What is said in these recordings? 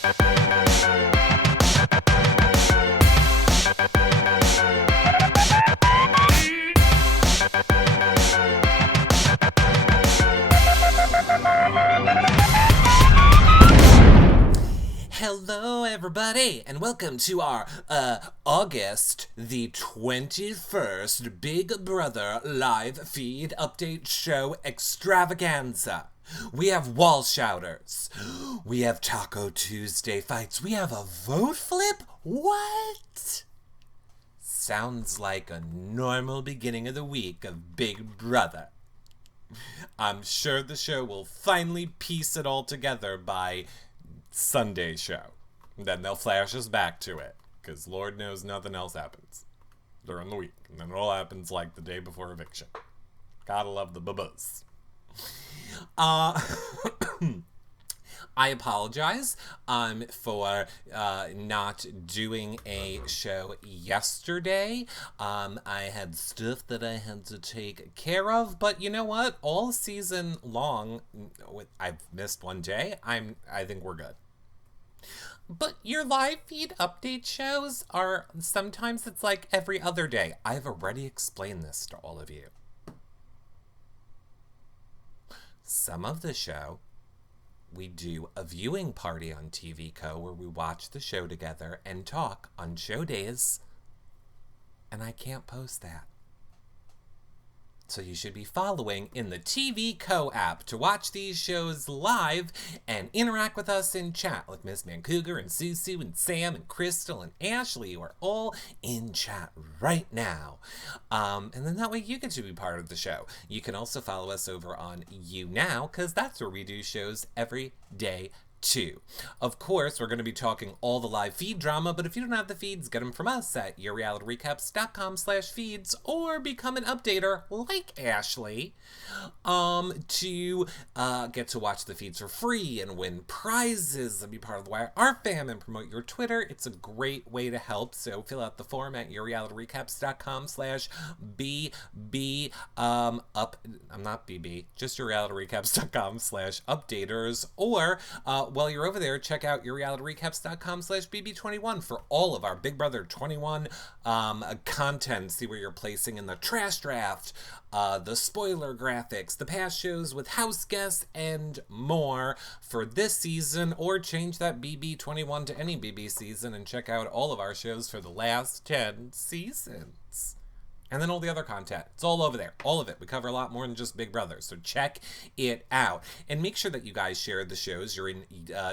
Hello everybody, and welcome to our August the 21st Big Brother live feed update show extravaganza. We have wall shouters, we have Taco Tuesday fights, we have a vote flip? What? Sounds like a normal beginning of the week of Big Brother. I'm sure the show will finally piece it all together by Sunday show. Then they'll flash us back to it, because Lord knows nothing else happens during the week. And then it all happens like the day before eviction. Gotta love the bubas. I apologize for not doing a show yesterday. I had stuff that I had to take care of, but you know what? All season long, I've missed one day. I think we're good. But your live feed update shows are, sometimes it's like every other day. I've already explained this to all of you. Some of the show, we do a viewing party on TV Co. where we watch the show together and talk on show days. And I can't post that. So you should be following in the TV Co app to watch these shows live and interact with us in chat. Like Miss Man Cougar and Susu and Sam and Crystal and Ashley are all in chat right now. And then that way you get to be part of the show. You can also follow us over on YouNow, because that's where we do shows every day too. Of course, we're going to be talking all the live feed drama, but if you don't have the feeds, get them from us at yourrealityrecaps.com/feeds, or become an updater like Ashley to get to watch the feeds for free and win prizes and be part of the YR fam and promote your Twitter. It's a great way to help, so fill out the form at yourrealityrecaps.com/bb I'm not BB, just yourrealityrecaps.com/updaters, or while you're over there, check out yourrealityrecaps.com/bb21 for all of our Big Brother 21 content. See where you're placing in the trash draft, the spoiler graphics, the past shows with house guests, and more for this season, or change that BB21 to any BB season and check out all of our shows for the last 10 seasons. And then all the other content. It's all over there. All of it. We cover a lot more than just Big Brother. So check it out. And make sure that you guys share the shows. You're in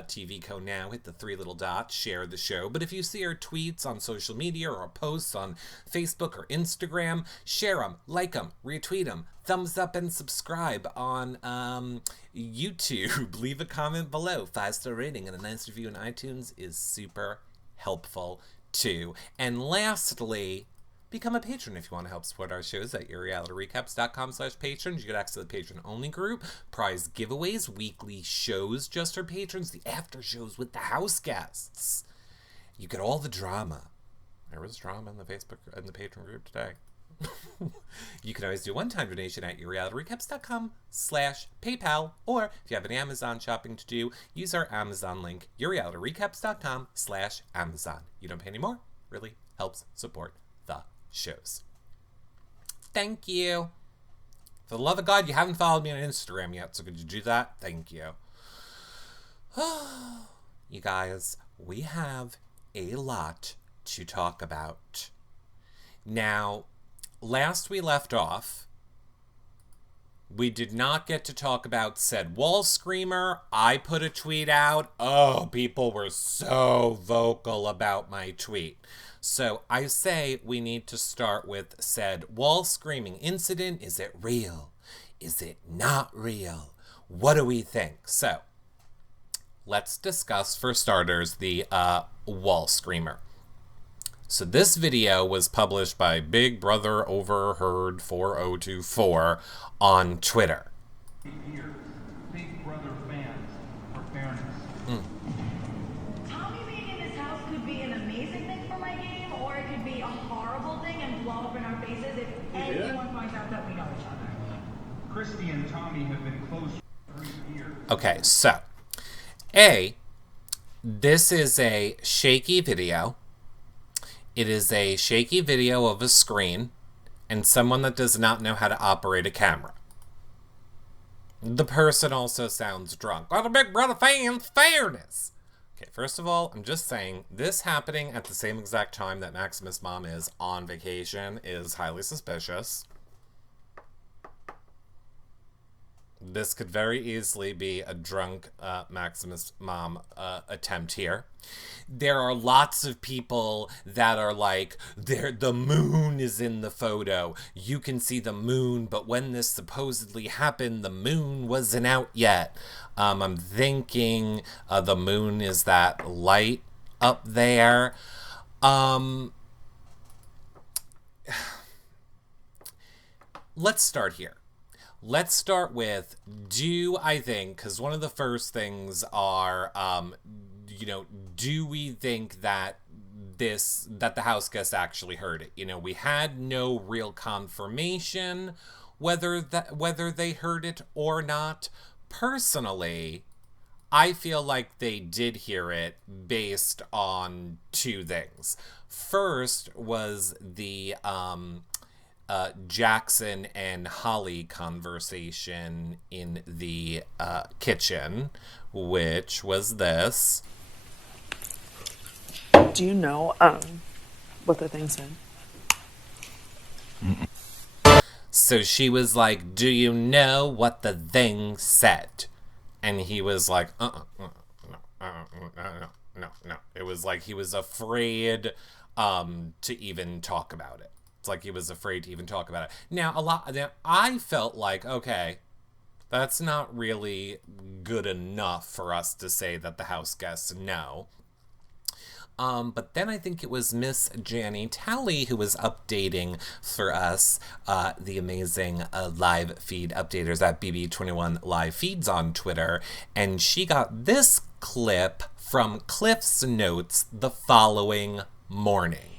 TV Co now. Hit the 3 little dots. Share the show. But if you see our tweets on social media or posts on Facebook or Instagram, share them, like them, retweet them, thumbs up, and subscribe on YouTube. Leave a comment below. 5-star rating and a nice review on iTunes is super helpful too. And lastly, become a patron if you want to help support our shows at yourrealityrecaps.com/patrons. You get access to the patron-only group, prize giveaways, weekly shows just for patrons, the after shows with the house guests. You get all the drama. There was drama in the Facebook and the patron group today. You can always do a one-time donation at yourrealityrecaps.com/PayPal, or if you have any Amazon shopping to do, use our Amazon link, yourrealityrecaps.com/Amazon. You don't pay any more. Really helps support the shows. Thank you. For the love of God, you haven't followed me on Instagram yet, so could you do that? Thank you. You guys, we have a lot to talk about. Now, last we left off, we did not get to talk about said wall screamer. I put a tweet out. Oh, people were so vocal about my tweet. So I say we need to start with said wall screaming incident. Is it real? Is it not real? What do we think? So let's discuss, for starters, the wall screamer. So this video was published by Big Brother Overheard 4024 on Twitter. Big Brother fans for fairness. Tommy being in this house could be an amazing thing for my game, or it could be a horrible thing and blow up in our faces if anyone finds out that we know each other. Christy and Tommy have been close for 3 years. Okay, so A, This is a shaky video. It is a shaky video of a screen and someone that does not know how to operate a camera. The person also sounds drunk. Well, the Big Brother fans, fairness. Okay, first of all, I'm just saying, this happening at the same exact time that Maximus' mom is on vacation is highly suspicious. This could very easily be a drunk Maximus mom attempt here. There are lots of people that are like, the moon is in the photo. You can see the moon, but when this supposedly happened, the moon wasn't out yet. I'm thinking the moon is that light up there. Let's start here. Let's start with, do I think, because one of the first things are, do we think that that the house guest actually heard it? We had no real confirmation whether they heard it or not. Personally, I feel like they did hear it based on two things. First was the, Jackson and Holly conversation in the kitchen, which was this. Do you know what the thing said? So she was like, "Do you know what the thing said?" And he was like, no. It was like he was afraid to even talk about it. It's like he was afraid to even talk about it. Now, I felt like, okay, that's not really good enough for us to say that the house guests know. But then I think it was Miss Janny Talley who was updating for us, the amazing live feed updaters at BB21 Live Feeds on Twitter. And she got this clip from Cliff's notes the following morning.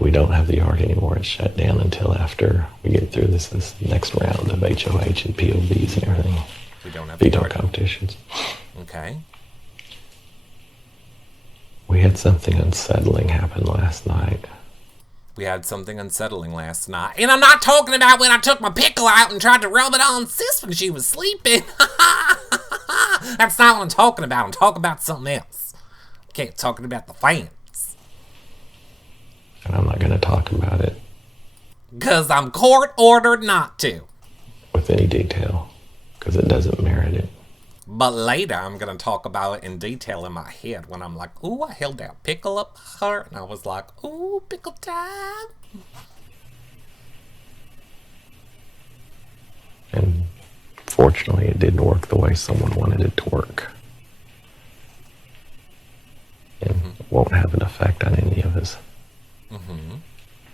We don't have the yard anymore. It's shut down until after we get through this next round of HOH and POVs and everything. We don't have veto competitions. Okay. We had something unsettling happen last night. We had something unsettling last night. And I'm not talking about when I took my pickle out and tried to rub it on Sis when she was sleeping. That's not what I'm talking about. I'm talking about something else. Okay, talking about the fans. And I'm not going to talk about it. Because I'm court ordered not to. With any detail. Because it doesn't merit it. But later I'm going to talk about it in detail in my head when I'm like, ooh, I held that pickle up her. And I was like, ooh, pickle time. And fortunately it didn't work the way someone wanted it to work. And it won't have an effect on any of us. Mm-hmm.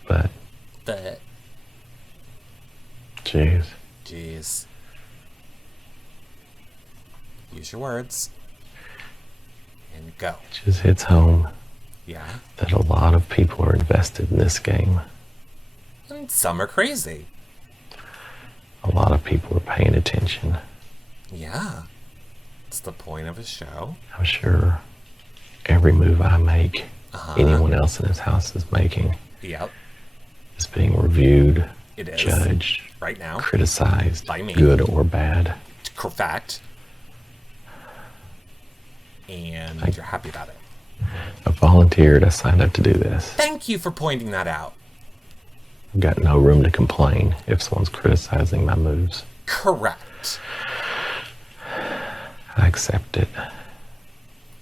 But. Jeez. Use your words. And go. It just hits home. Yeah. That a lot of people are invested in this game. And some are crazy. A lot of people are paying attention. Yeah. It's the point of a show. I'm sure every move I make, anyone else in this house is making, yep, is being reviewed, it is. Judged, right now, criticized, by me, good or bad. Fact. And you're happy about it. I volunteered. I signed up to do this. Thank you for pointing that out. I've got no room to complain if someone's criticizing my moves. Correct. I accept it.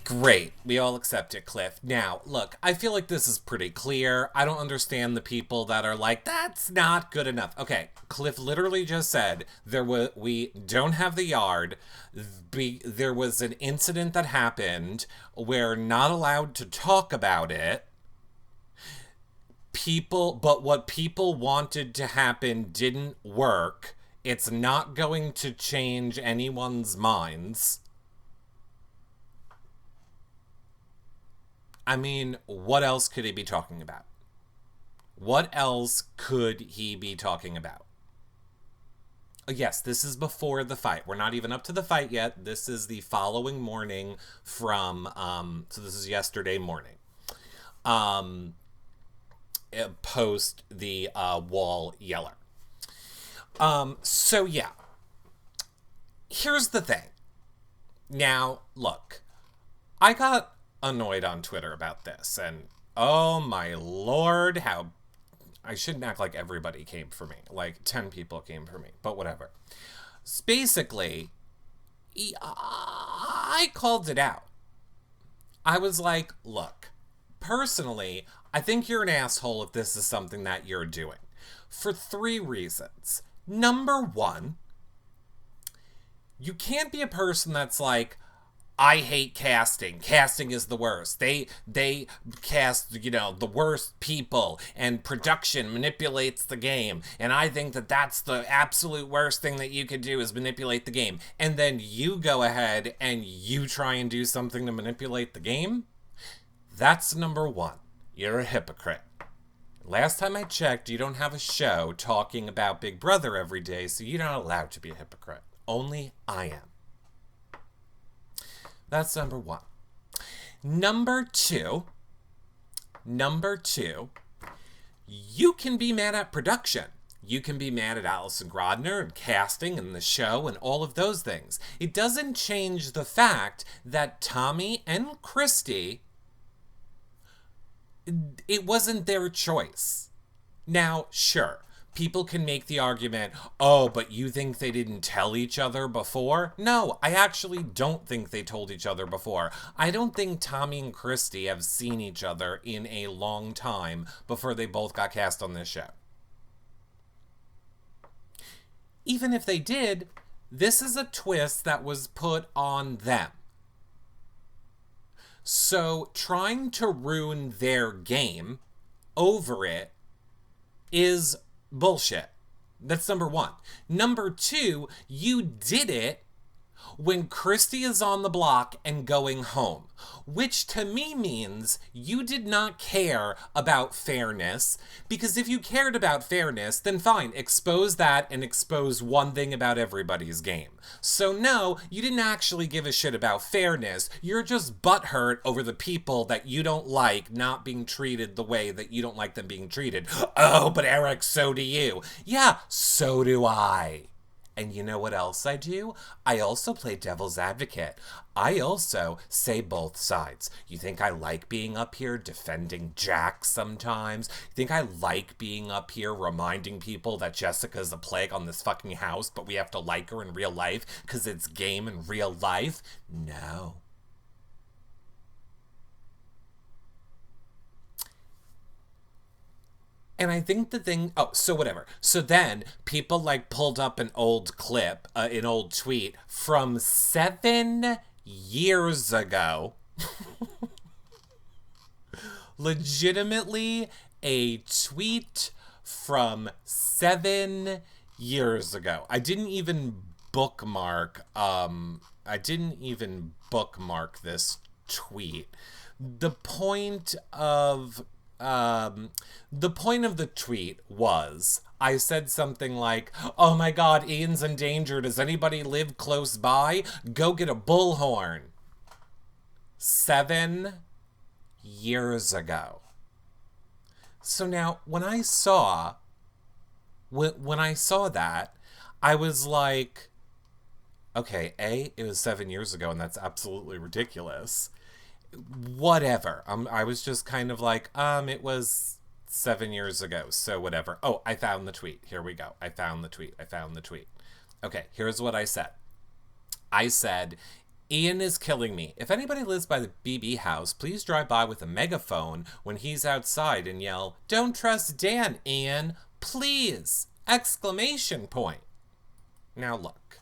Great. We all accept it, Cliff. Now, look, I feel like this is pretty clear. I don't understand the people that are like, that's not good enough. Okay, Cliff literally just said we don't have the yard. There was an incident that happened. We're not allowed to talk about it. But what people wanted to happen didn't work. It's not going to change anyone's minds. I mean, what else could he be talking about? What else could he be talking about? Yes, this is before the fight. We're not even up to the fight yet. This is the following morning from, so this is yesterday morning. Post the wall yeller. So yeah. Here's the thing. Now, look. I got annoyed on Twitter about this, and oh my lord, how... I shouldn't act like everybody came for me. Like, 10 people came for me, but whatever. Basically, I called it out. I was like, look, personally, I think you're an asshole if this is something that you're doing. For 3 reasons. Number 1, you can't be a person that's like, I hate casting. Casting is the worst. They cast, the worst people, and production manipulates the game. And I think that that's the absolute worst thing that you could do is manipulate the game. And then you go ahead and you try and do something to manipulate the game? That's number 1. You're a hypocrite. Last time I checked, you don't have a show talking about Big Brother every day, so you're not allowed to be a hypocrite. Only I am. That's number 1. Number two, you can be mad at production. You can be mad at Alison Grodner and casting and the show and all of those things. It doesn't change the fact that Tommy and Christy, it wasn't their choice. Now, sure, people can make the argument, oh, but you think they didn't tell each other before? No, I actually don't think they told each other before. I don't think Tommy and Christy have seen each other in a long time before they both got cast on this show. Even if they did, this is a twist that was put on them. So trying to ruin their game over it is bullshit. That's number 1. Number 2, you did it when Christy is on the block and going home, which to me means you did not care about fairness, because if you cared about fairness, then fine, expose that and expose one thing about everybody's game. So no, you didn't actually give a shit about fairness. You're just butthurt over the people that you don't like not being treated the way that you don't like them being treated. Oh, but Eric, so do you. Yeah, so do I. And you know what else I do? I also play devil's advocate. I also say both sides. You think I like being up here defending Jack sometimes? You think I like being up here reminding people that Jessica's a plague on this fucking house, but we have to like her in real life because it's game in real life? No. And I think the thing, so whatever. So then people pulled up an old clip, an old tweet from 7 years ago. Legitimately a tweet from 7 years ago. I didn't even bookmark this tweet. The point of the tweet was, I said something like, oh my god, Ian's in danger. Does anybody live close by? Go get a bullhorn. 7 years ago. So now, when I saw that, I was like, okay, it was 7 years ago, and that's absolutely ridiculous. Whatever. I was just kind of like, it was 7 years ago, so whatever. Oh, I found the tweet. Here we go. I found the tweet. Okay, here's what I said. I said, Ian is killing me. If anybody lives by the BB house, please drive by with a megaphone when he's outside and yell, don't trust Dan, Ian. Please! Exclamation point. Now look.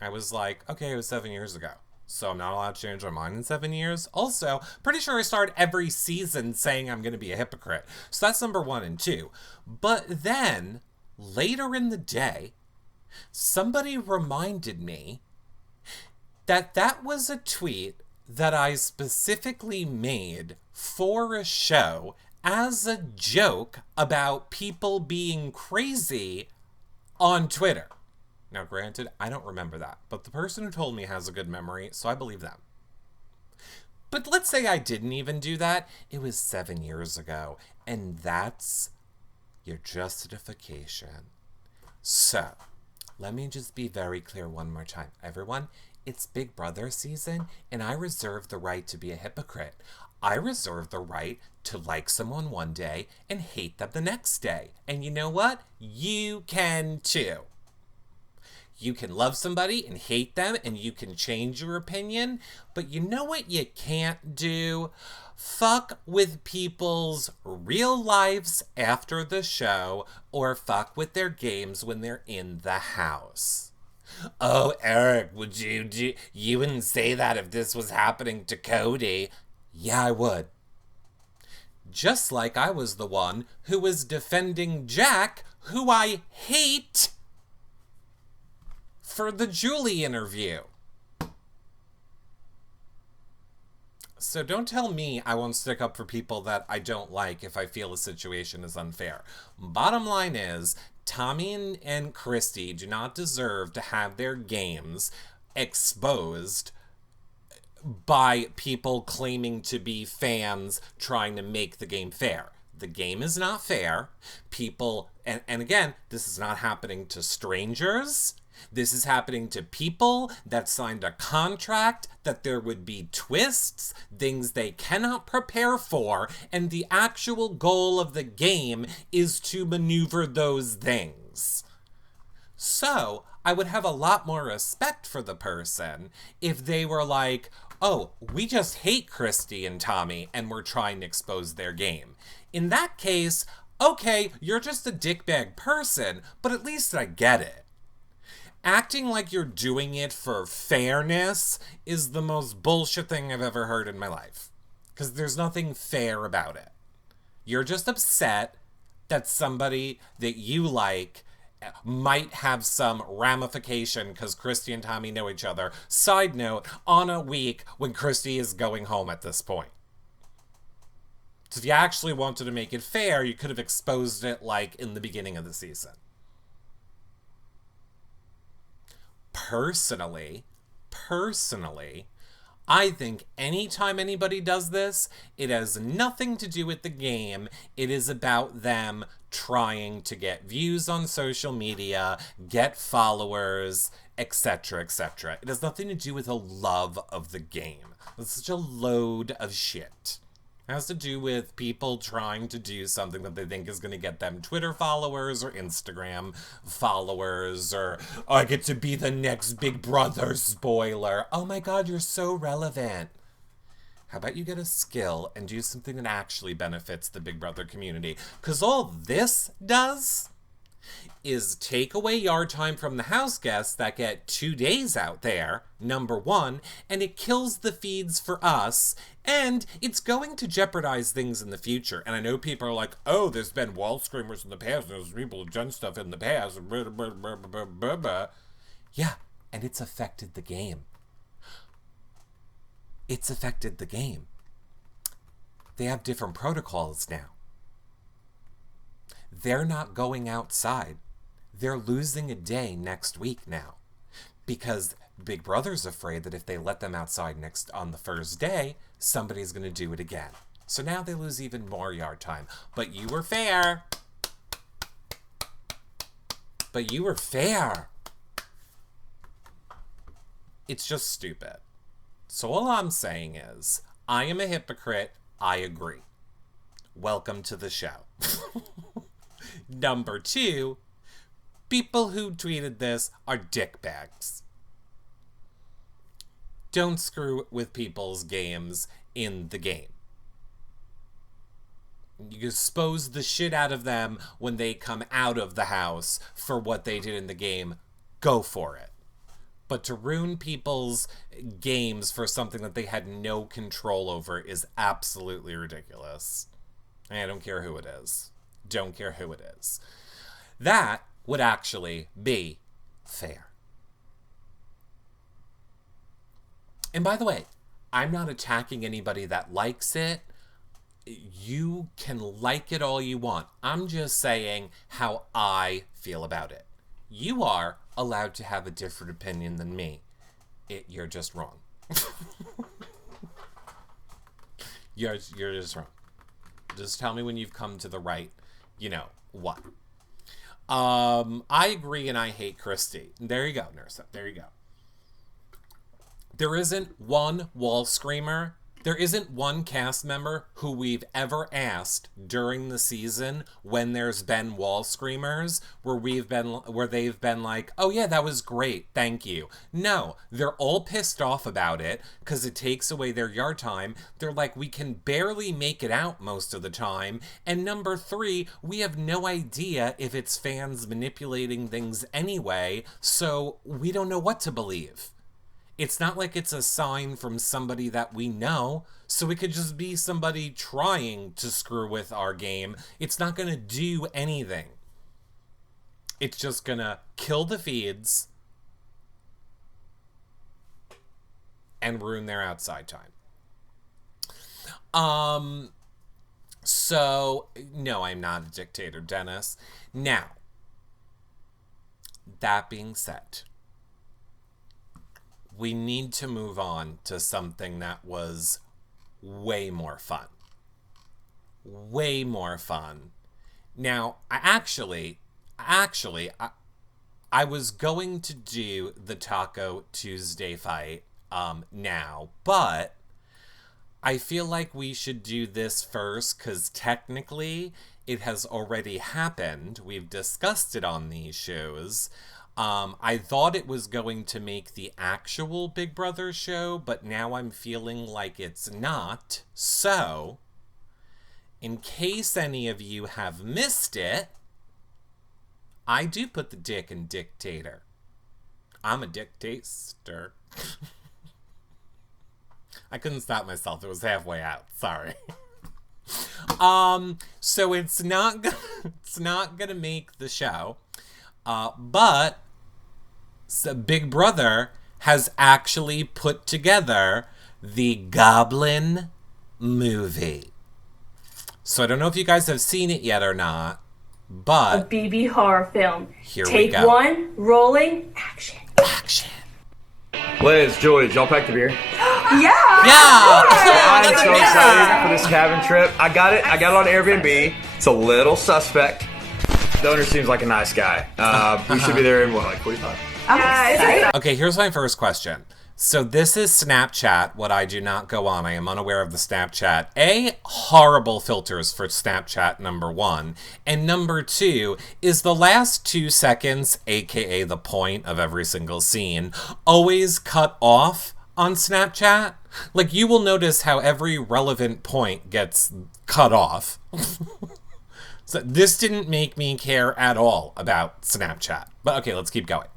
I was like, okay, it was 7 years ago. So I'm not allowed to change my mind in 7 years. Also, pretty sure I start every season saying I'm going to be a hypocrite. So that's number 1 and 2. But then, later in the day, somebody reminded me that was a tweet that I specifically made for a show as a joke about people being crazy on Twitter. Now, granted, I don't remember that, but the person who told me has a good memory, so I believe them. But let's say I didn't even do that. It was 7 years ago, and that's your justification. So, let me just be very clear one more time. Everyone, it's Big Brother season, and I reserve the right to be a hypocrite. I reserve the right to like someone one day and hate them the next day. And you know what? You can too. You can love somebody and hate them, and you can change your opinion. But you know what you can't do? Fuck with people's real lives after the show, or fuck with their games when they're in the house. Oh, Eric, you wouldn't say that if this was happening to Cody. Yeah, I would. Just like I was the one who was defending Jack, who I hate, for the Julie interview. So don't tell me I won't stick up for people that I don't like if I feel a situation is unfair. Bottom line is, Tommy and Christy do not deserve to have their games exposed by people claiming to be fans trying to make the game fair. The game is not fair. People, and again, this is not happening to strangers. This is happening to people that signed a contract that there would be twists, things they cannot prepare for, and the actual goal of the game is to maneuver those things. So, I would have a lot more respect for the person if they were like, oh, we just hate Christy and Tommy and we're trying to expose their game. In that case, okay, you're just a dickbag person, but at least I get it. Acting like you're doing it for fairness is the most bullshit thing I've ever heard in my life. Because there's nothing fair about it. You're just upset that somebody that you like might have some ramification because Christy and Tommy know each other. Side note, on a week when Christy is going home at this point. So if you actually wanted to make it fair, you could have exposed it like in the beginning of the season. Personally, I think anytime anybody does this, it has nothing to do with the game. It is about them trying to get views on social media, get followers, etc., etc. It has nothing to do with a love of the game. It's such a load of shit. It has to do with people trying to do something that they think is going to get them Twitter followers or Instagram followers, or oh, I get to be the next Big Brother spoiler. Oh my god, you're so relevant. How about you get a skill and do something that actually benefits the Big Brother community? Because all this does is take away yard time from the house guests that get 2 days out there, number one, and it kills the feeds for us, and it's going to jeopardize things in the future. And I know people are like, oh, there's been wall screamers in the past, there's people who've done stuff in the past, yeah, and it's affected the game. It's affected the game. They have different protocols now. They're not going outside. They're losing a day next week now because Big Brother's afraid that if they let them outside on the first day, somebody's going to do it again. So now they lose even more yard time. But you were fair. It's just stupid. So all I'm saying is, I am a hypocrite. I agree. Welcome to the show. Number two, people who tweeted this are dickbags. Don't screw with people's games in the game. You expose the shit out of them when they come out of the house for what they did in the game. Go for it. But to ruin people's games for something that they had no control over is absolutely ridiculous. I don't care who it is. Don't care who it is. That would actually be fair. And by the way, I'm not attacking anybody that likes it. You can like it all you want. I'm just saying how I feel about it. you are allowed to have a different opinion than me. You're just wrong. You're just wrong. Just tell me when you've come to the right, what. I agree and I hate Christy. There you go, Nurse. There you go. There isn't one wall screamer. There isn't one cast member who we've ever asked during the season when there's been wall screamers where they've been like, oh yeah, that was great, thank you. No, they're all pissed off about it because it takes away their yard time. They're like, we can barely make it out most of the time. And number 3, we have no idea if it's fans manipulating things anyway, so we don't know what to believe. It's not like it's a sign from somebody that we know, so it could just be somebody trying to screw with our game. It's not going to do anything. It's just going to kill the feeds and ruin their outside time. So, no, I'm not a dictator, Dennis. Now, that being said, we need to move on to something that was way more fun. Way more fun. Now, I was going to do the Taco Tuesday fight now, but I feel like we should do this first because technically it has already happened. We've discussed it on these shows. I thought it was going to make the actual Big Brother show, but now I'm feeling like it's not. So, in case any of you have missed it, I do put the dick in dictator. I'm a dictator. I couldn't stop myself. It was halfway out. Sorry. So it's not gonna make the show. But so Big Brother has actually put together the Goblin movie. So I don't know if you guys have seen it yet or not, but a BB horror film. Here Take we go. 1, rolling, action. Action. Liz, Julie, did y'all pack the beer? Yeah! I'm so excited for this cabin trip. I got it on Airbnb. It's a little suspect. The owner seems like a nice guy. We should be there in, what, like 45? Okay, here's my first question. So this is Snapchat, what I do not go on. I am unaware of the Snapchat. Horrible filters for Snapchat, number 1. And number 2, is the last 2 seconds, aka the point of every single scene, always cut off on Snapchat? Like, you will notice how every relevant point gets cut off. So this didn't make me care at all about Snapchat. But okay, let's keep going.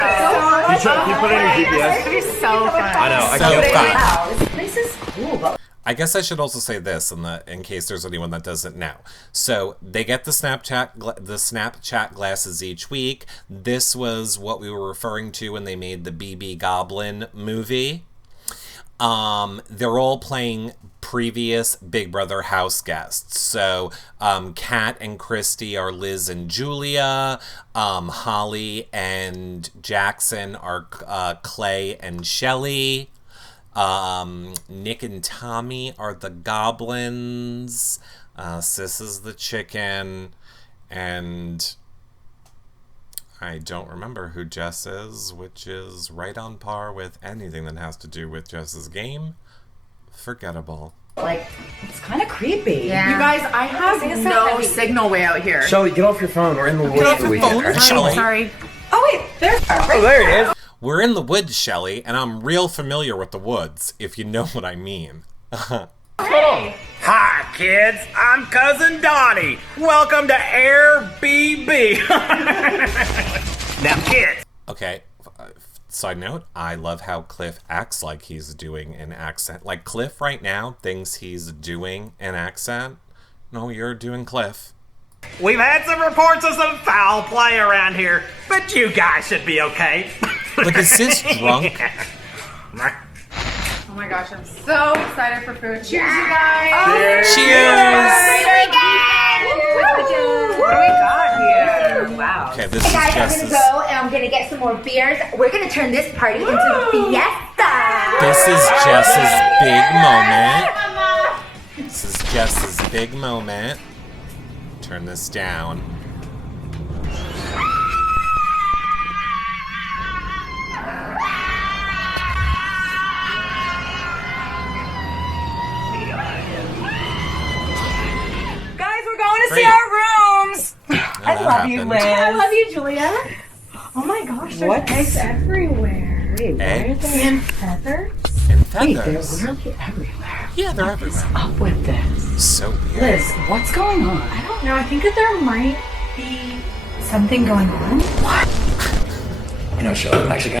Can you put in your GPS? It's so fun. I know. I So can't fun. Wow, this place is cool, but I guess I should also say this in case there's anyone that doesn't know. So they get the Snapchat glasses each week. This was what we were referring to when they made the BB Goblin movie. They're all playing previous Big Brother house guests. So, Kat and Christy are Liz and Julia. Holly and Jackson are Clay and Shelly. Nick and Tommy are the goblins. Sis is the chicken. And I don't remember who Jess is, which is right on par with anything that has to do with Jess's game. Forgettable. Like, it's kind of creepy. Yeah. You guys, I have no signal way out here. Shelly, get off your phone. We're in the woods for the weekend. Shelly. Sorry. Oh, wait, there's Oh, there it is. We're in the woods, Shelly, and I'm real familiar with the woods, if you know what I mean. Hi, kids. I'm Cousin Donnie. Welcome to Airbnb. Now, kids. Okay, side note, I love how Cliff acts like he's doing an accent. Like, Cliff right now thinks he's doing an accent. No, you're doing Cliff. We've had some reports of some foul play around here, but you guys should be okay. Like, is this drunk? Oh my gosh, I'm so excited for food. Cheers, you guys. Cheers! What do we got here? Wow. Okay, this Hey is guys, I'm just gonna go and I'm gonna get some more beers. We're gonna turn this party into a fiesta. This is Jess's big moment. This is Jess's big moment. Turn this down. Guys, we're going to Great. see our rooms. I love you, Liz. I love you, Julia. Oh my gosh, there's What? eggs everywhere. Wait, Eggs And feathers. and Wait, they're feathers. really everywhere. Yeah, they're everywhere. Up with this. So weird. Liz, what's going on? I don't know. I think that there might be something going on. You know, Shelley, I'm actually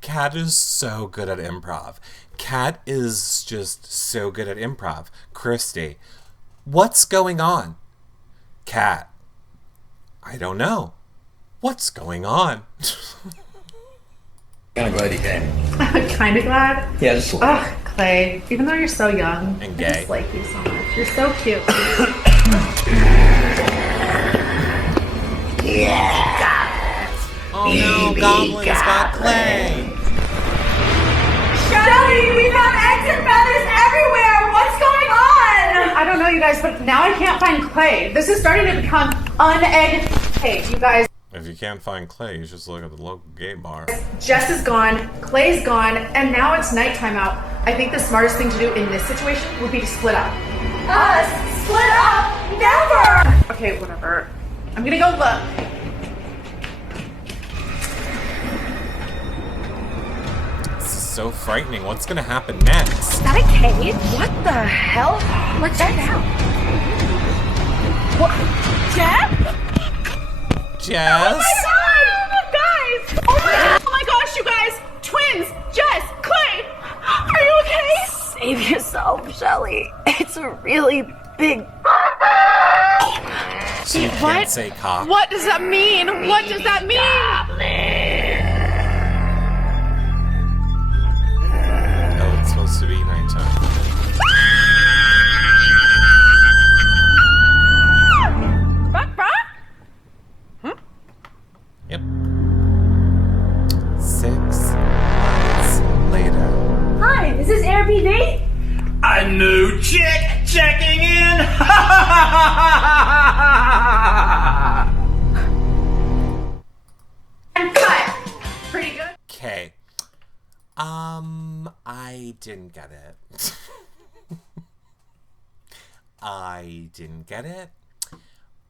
Kat is so good at improv. Kat is just so good at improv. Christy, what's going on? Kat, I don't know. What's going on? kind of glad you came. I'm kind of glad. Yeah, just a little. Ugh, Clay, even though you're so young And I gay. just like you so much. You're so cute. Oh no, goblins got Clay. Shelly, we found eggs and feathers everywhere. What's going on? I don't know, you guys, but now I can't find Clay. This is starting to become uneducated. You guys, If you can't find Clay, you just look at the local gay bar. Jess is gone, Clay's gone, and now it's nighttime out. I think the smartest thing to do in this situation would be to split up. Us split up? Never. Okay, whatever. I'm gonna go look. This is so frightening. What's gonna happen next? Is that a cave? What the hell? Let's check it out. What? Jeff? Jess? Guys! Oh my gosh, you guys! Twins! Jess! Clay! Are you okay? Save yourself, Shelly. It's a really big. So you can't say cock. What does that mean? What does that mean? Oh, it's supposed to be nighttime. Yep. 6 months later. Hi, this is Airbnb. A new chick checking in. And cut! Pretty good. Okay. I didn't get it. I didn't get it.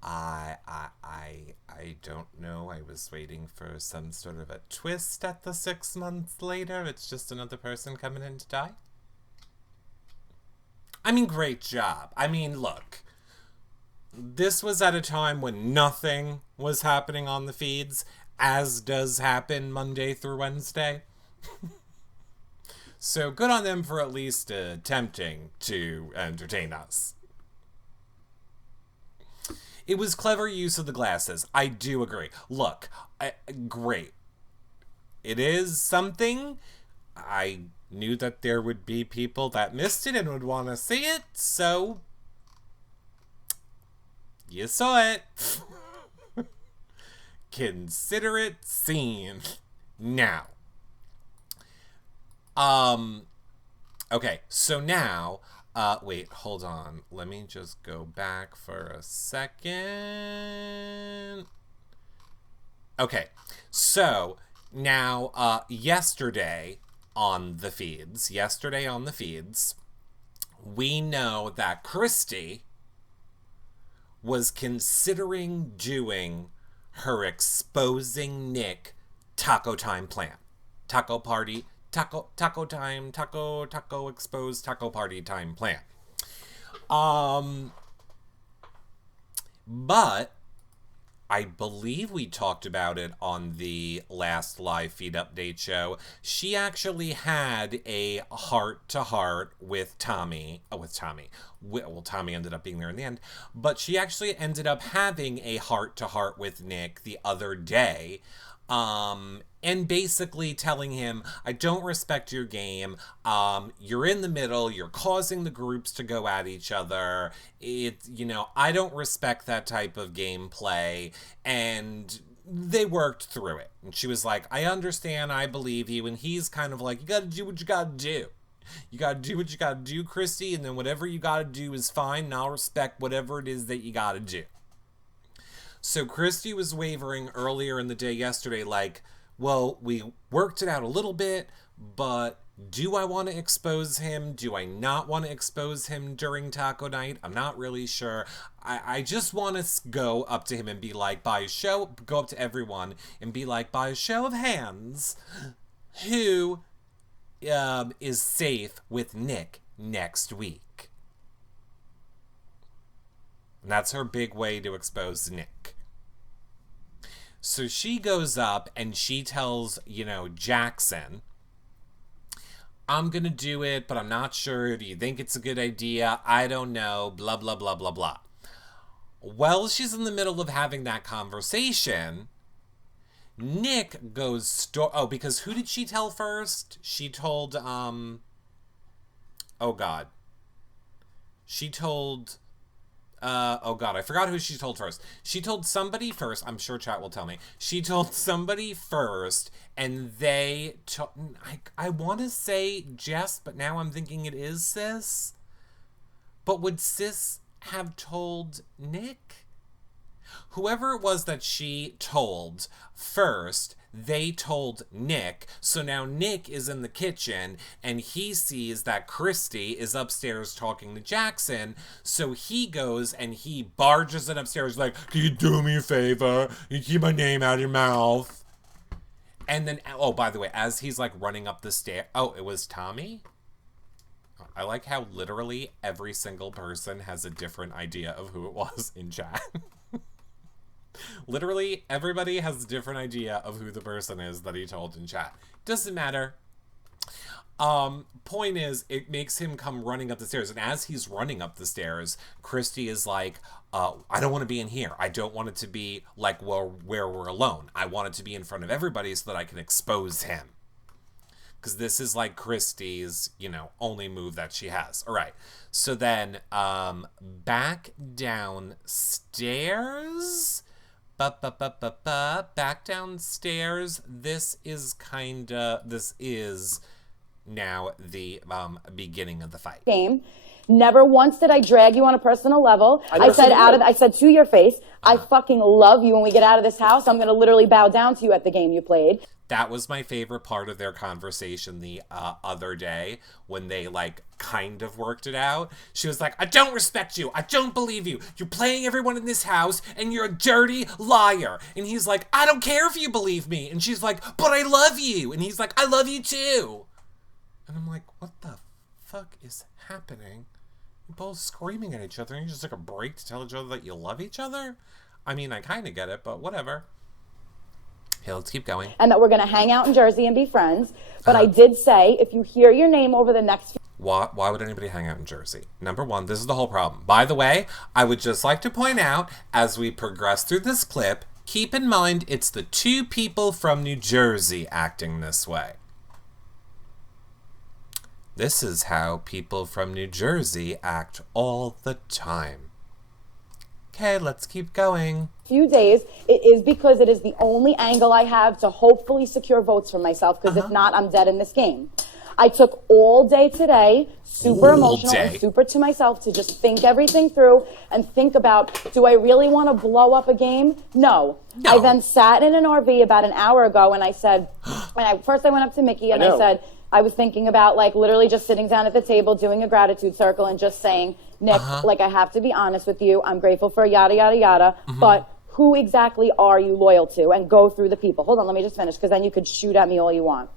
I don't know. I was waiting for some sort of a twist at the 6 months later. It's just another person coming in to die. I mean, great job. I mean, look. This was at a time when nothing was happening on the feeds, as does happen Monday through Wednesday. So good on them for at least attempting to entertain us. It was clever use of the glasses. I do agree. Look, great. It is something. I knew that there would be people that missed it and would want to see it, so you saw it. Consider it seen. Now. Okay, so now, wait, hold on. Let me just go back for a second. Okay, so now, yesterday on the feeds, we know that Christy was considering doing her exposing Nick taco time plan. Taco party, taco time, taco exposed taco party time plan. But I believe we talked about it on the last live feed update show. She actually had a heart-to-heart with Tommy. Well, Tommy ended up being there in the end. But she actually ended up having a heart-to-heart with Nick the other day. And basically telling him, I don't respect your game. You're in the middle. You're causing the groups to go at each other. I don't respect that type of gameplay. And they worked through it. And she was like, I understand, I believe you. And he's kind of like, you gotta do what you gotta do. You gotta do what you gotta do, Christy, and then whatever you gotta do is fine, and I'll respect whatever it is that you gotta do. So Christy was wavering earlier in the day yesterday, like, well, we worked it out a little bit, but do I want to expose him? Do I not want to expose him during taco night? I'm not really sure. I just want to go up to him and be like, go up to everyone and be like, by a show of hands, who is safe with Nick next week? And that's her big way to expose Nick. So she goes up and she tells, Jackson, I'm going to do it, but I'm not sure. Do you think it's a good idea? I don't know. Blah, blah, blah, blah, blah. While she's in the middle of having that conversation, Nick goes, because who did she tell first? She told, She told, I forgot who she told first. She told somebody first. I'm sure chat will tell me. She told somebody first, and they I want to say Jess, but now I'm thinking it is Sis. But would Sis have told Nick? Whoever it was that she told first, they told Nick. So now Nick is in the kitchen and he sees that Christy is upstairs talking to Jackson. So he goes and he barges it upstairs like, can you do me a favor? You keep my name out of your mouth. And then, by the way, as he's like running up the stairs, it was Tommy? I like how literally every single person has a different idea of who it was in chat. Literally, everybody has a different idea of who the person is that he told in chat. Doesn't matter. Point is, it makes him come running up the stairs. And as he's running up the stairs, Christy is like, I don't want to be in here. I don't want it to be like where we're alone. I want it to be in front of everybody so that I can expose him. Because this is like Christy's, only move that she has. All right. So then, back downstairs... Back downstairs, this is now the beginning of the fight. Game. Never once did I drag you on a personal level. I said to your face, I fucking love you. When we get out of this house, I'm going to literally bow down to you at the game you played. That was my favorite part of their conversation the other day when they kind of worked it out. She was like, I don't respect you. I don't believe you. You're playing everyone in this house and you're a dirty liar. And he's like, I don't care if you believe me. And she's like, but I love you. And he's like, I love you too. And I'm like, what the fuck is happening? You're both screaming at each other and you just took a break to tell each other that you love each other? I mean, I kind of get it, but whatever. Okay, let's keep going. And that we're going to hang out in Jersey and be friends. But I did say, if you hear your name over the next... Why would anybody hang out in Jersey? Number one, this is the whole problem. By the way, I would just like to point out, as we progress through this clip, keep in mind it's the two people from New Jersey acting this way. This is how people from New Jersey act all the time. Okay, let's keep going. Few days, it is because it is the only angle I have to hopefully secure votes for myself, because if not, I'm dead in this game. I took all day today, super emotional and super to myself, to just think everything through and think about, do I really want to blow up a game? No. I then sat in an RV about an hour ago and I said, first I went up to Mickey and I said, I was thinking about literally just sitting down at the table, doing a gratitude circle and just saying, Nick, I have to be honest with you. I'm grateful for yada, yada, yada. But who exactly are you loyal to? And go through the people. Hold on, let me just finish, because then you could shoot at me all you want.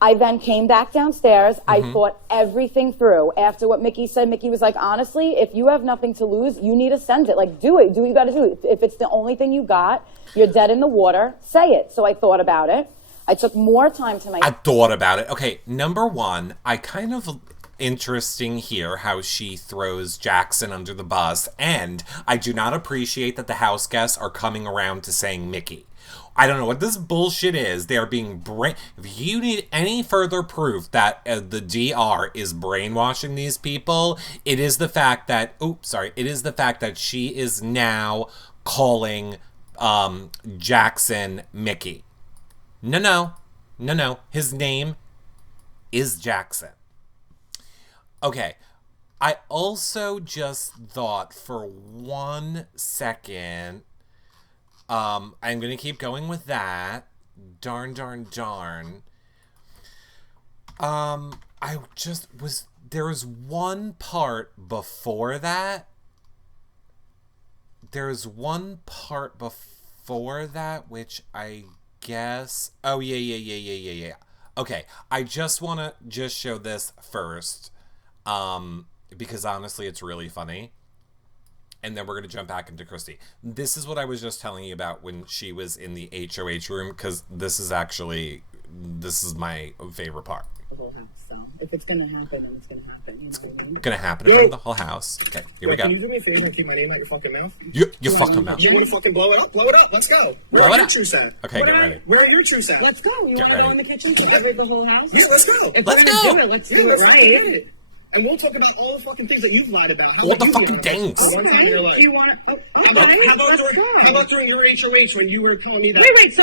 I then came back downstairs. I thought everything through. After what Mickey said, Mickey was like, honestly, if you have nothing to lose, you need to send it. Do it. Do what you got to do. If it's the only thing you got, you're dead in the water, say it. So I thought about it. I took more time to myself. I thought about it. Okay, number one, I kind of... interesting here how she throws Jackson under the bus, and I do not appreciate that the house guests are coming around to saying Mickey. I don't know what this bullshit is. They are being if you need any further proof that the DR is brainwashing these people, it is the fact that she is now calling Jackson Mickey. No. His name is Jackson. Okay. I also just thought for 1 second, I'm going to keep going with that. Darn. There was one part before that. Which I guess. Oh, yeah. Okay, I just want to just show this first. Because honestly, it's really funny. And then we're going to jump back into Christy. This is what I was just telling you about when she was in the HOH room, because this is my favorite part. The whole house, so if it's going to happen, then it's going to happen. You know what I mean? Going to happen in front of the whole house. Okay, here we go. Can you do me a favor and keep my name out your fucking mouth? Your fucking mouth. You want to fucking blow it up? Blow it up. Let's go. Where are your true set? Okay, get ready. Where are your true set? Let's go. You want to ready. go in the kitchen to every the whole house? Yeah, let's go. If Let's we're gonna go. do it, let's do it right. And we'll talk about all the fucking things that you've lied about. All the fucking things. For one time in your life. Do you want to? How about during your HOH when you were telling me that? Wait,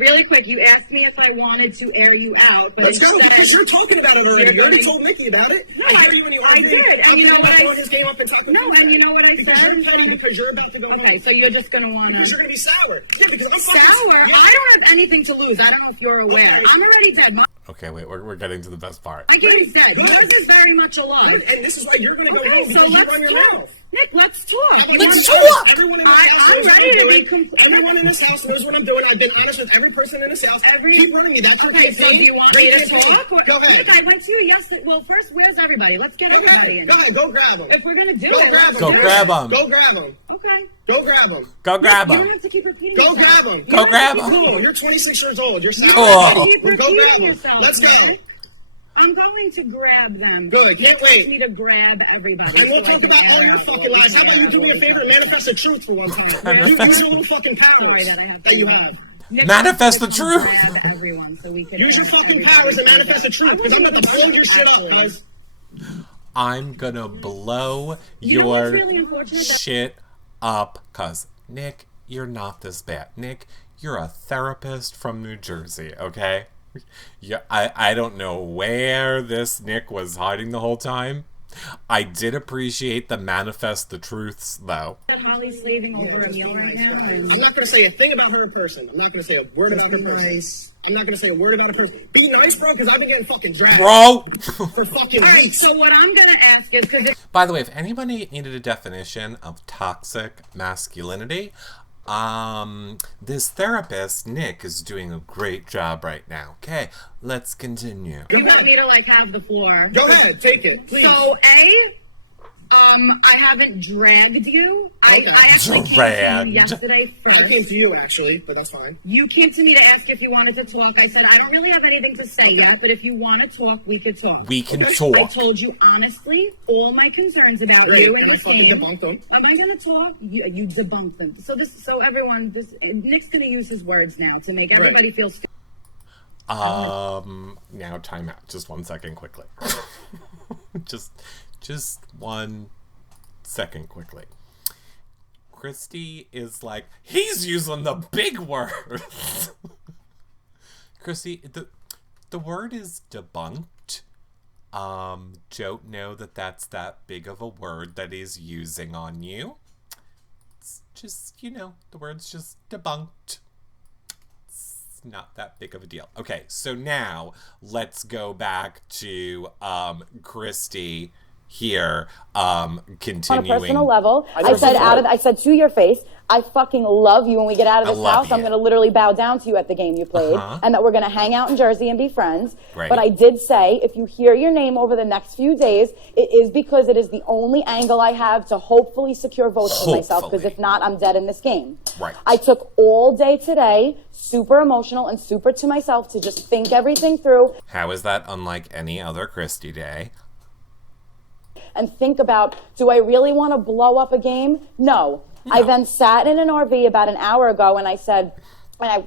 really quick. You asked me if I wanted to air you out, but Let's go, because you're talking about it already. You already told Mickey about it. No, I hear you when you I did, and you know what I his game up and talking No, and you know what I said? Because you're about to go Okay, so you're just gonna want to. Because you're gonna be sour. Yeah, because I'm Sour? Yeah. I don't have anything to lose. I don't know if you're aware. Okay. I'm already dead. Okay, wait, we're getting to the best part. I can't be dead. Yours is very much alive. And this is why you're gonna go Okay, home so because you let's run your talk. mouth. Nick, let's talk. Let's talk! Everyone in this house I'm knows what ready to I'm be doing. Everyone in this house knows what I'm doing. I've been honest with every person in this house. Keep running me. That's Okay, so do you want me to talk? Go ahead. Nick, I went to you yesterday. Well, first, where's everybody? Let's get everybody in. Go ahead. Go grab them. If we're gonna do Go it, grab them. Go grab them. Go grab them. Okay. Go grab them. Go grab You don't them. have to keep repeating Go yourself. grab them. Go grab them. Cool. You're 26 years old. You're You Cool. don't have to keep Go repeating grab them. yourself. Let's go. Nick. I'm going to grab them. Good. Can't wait. Me to grab everybody. And we'll talk about all your fucking lies. How about you do me a favor and manifest the truth for one time? Use the little fucking powers that you have. Nick, Manifest the let's truth. grab everyone so we can Use your fucking powers and manifest the truth, because I'm about to blow your shit up, guys. I'm gonna blow You know what's your really unfortunate? shit up, cause Nick, you're not this bad. Nick, you're a therapist from New Jersey, okay? Yeah, I don't know where this Nick was hiding the whole time. I did appreciate the manifest the truths, though. Holly's slaving over a meal right now. I'm not going to say a thing about her in person. I'm not going to say a word about her person. I'm not going to say a word about her person. Be nice, bro, because I've been getting fucking dragged. Bro! For fucking All right, weeks. so what I'm going to ask is, because By the way, if anybody needed a definition of toxic masculinity, this therapist, Nick, is doing a great job right now. Okay, let's continue. you want me to, like, have the floor. Go ahead, take it, please. So, I haven't dragged you. Okay. I actually came to Dragged. you yesterday first. I came to you, actually, but that's fine. You came to me to ask if you wanted to talk. I said, I don't really have anything to say yet, but if you want to talk, we could talk. We can I talk. told you honestly all my concerns about Great, you and and I your fucking team. debunked them. Am I going to talk? You debunked them. So everyone, Nick's going to use his words now to make everybody feel stupid. Now time out. Just 1 second quickly. just 1 second quickly. Christy is like, he's using the big words. Christy, the word is debunked. Don't know that that's that big of a word that he's using on you. It's just, the word's just debunked. It's not that big of a deal. Okay, so now let's go back to Christy here, continuing. On a personal level, I said to your face, I fucking love you. When we get out of this house, I'm going to literally bow down to you at the game you played, and that we're going to hang out in Jersey and be friends. Right. But I did say, if you hear your name over the next few days, it is because it is the only angle I have to hopefully secure votes for myself, because if not, I'm dead in this game. Right. I took all day today, super emotional and super to myself, to just think everything through. How is that unlike any other Christy day? And think about, do I really want to blow up a game? No. I then sat in an RV about an hour ago and I said,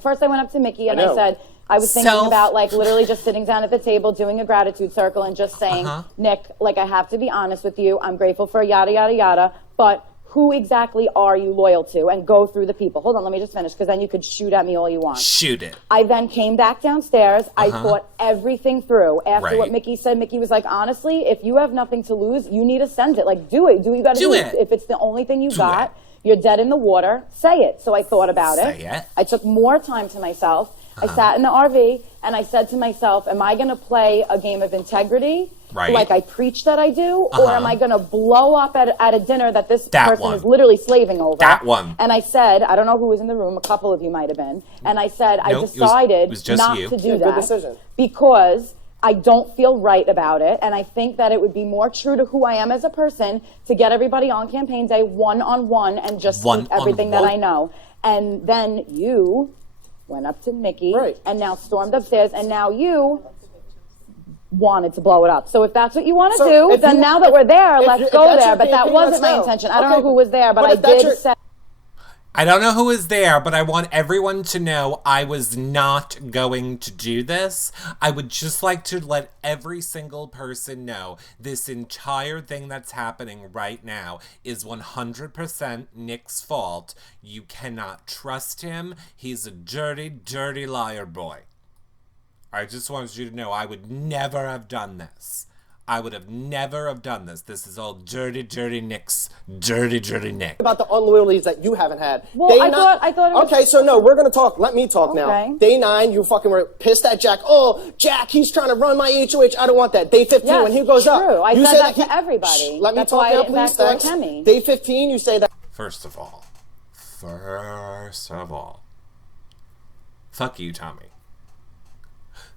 first I went up to Mickey and I said, I was thinking about like literally just sitting down at the table, doing a gratitude circle and just saying, Nick, like I have to be honest with you. I'm grateful for yada, yada, yada. But who exactly are you loyal to, and go through the people. Hold on, let me just finish, because then you could shoot at me all you want. Shoot it. I then came back downstairs. I thought everything through. After what Mickey said, Mickey was like, honestly, if you have nothing to lose, you need to send it. Like, do it. Do what you got to do. If it's the only thing you got, you're dead in the water, say it. So I thought about it. I took more time to myself. I sat in the RV, and I said to myself, am I going to play a game of integrity, like I preach that I do, or am I going to blow up at a dinner that this person is literally slaving over? That one. And I said, I don't know who was in the room, a couple of you might have been, and I said, I decided not to do that good decision. because I don't feel right about it, and I think that it would be more true to who I am as a person to get everybody on campaign day one-on-one and just speak everything that I know. And then you went up to Mickey, and now stormed upstairs, and now you wanted to blow it up. So if that's what you want to do, then now that we're there, let's go there. But that wasn't my intention. I don't know who was there, but I did say... I don't know who was there, but I want everyone to know I was not going to do this. I would just like to let every single person know this entire thing that's happening right now is 100% Nick's fault. You cannot trust him. He's a dirty, dirty liar boy. I just wanted you to know I would never have done this. I would have never have done this. This is all dirty, dirty Nick's dirty, dirty Nick. About the unloyalties that you haven't had. Well, I thought it was... Okay, so no, we're going to talk. Let me talk now. Day 9, you fucking were pissed at Jack. Oh, Jack, he's trying to run my HOH. I don't want that. Day 15, when he goes up. I you said that to everybody. Let me talk now, please. Thanks. Day 15, you say that. First of all, fuck you, Tommy.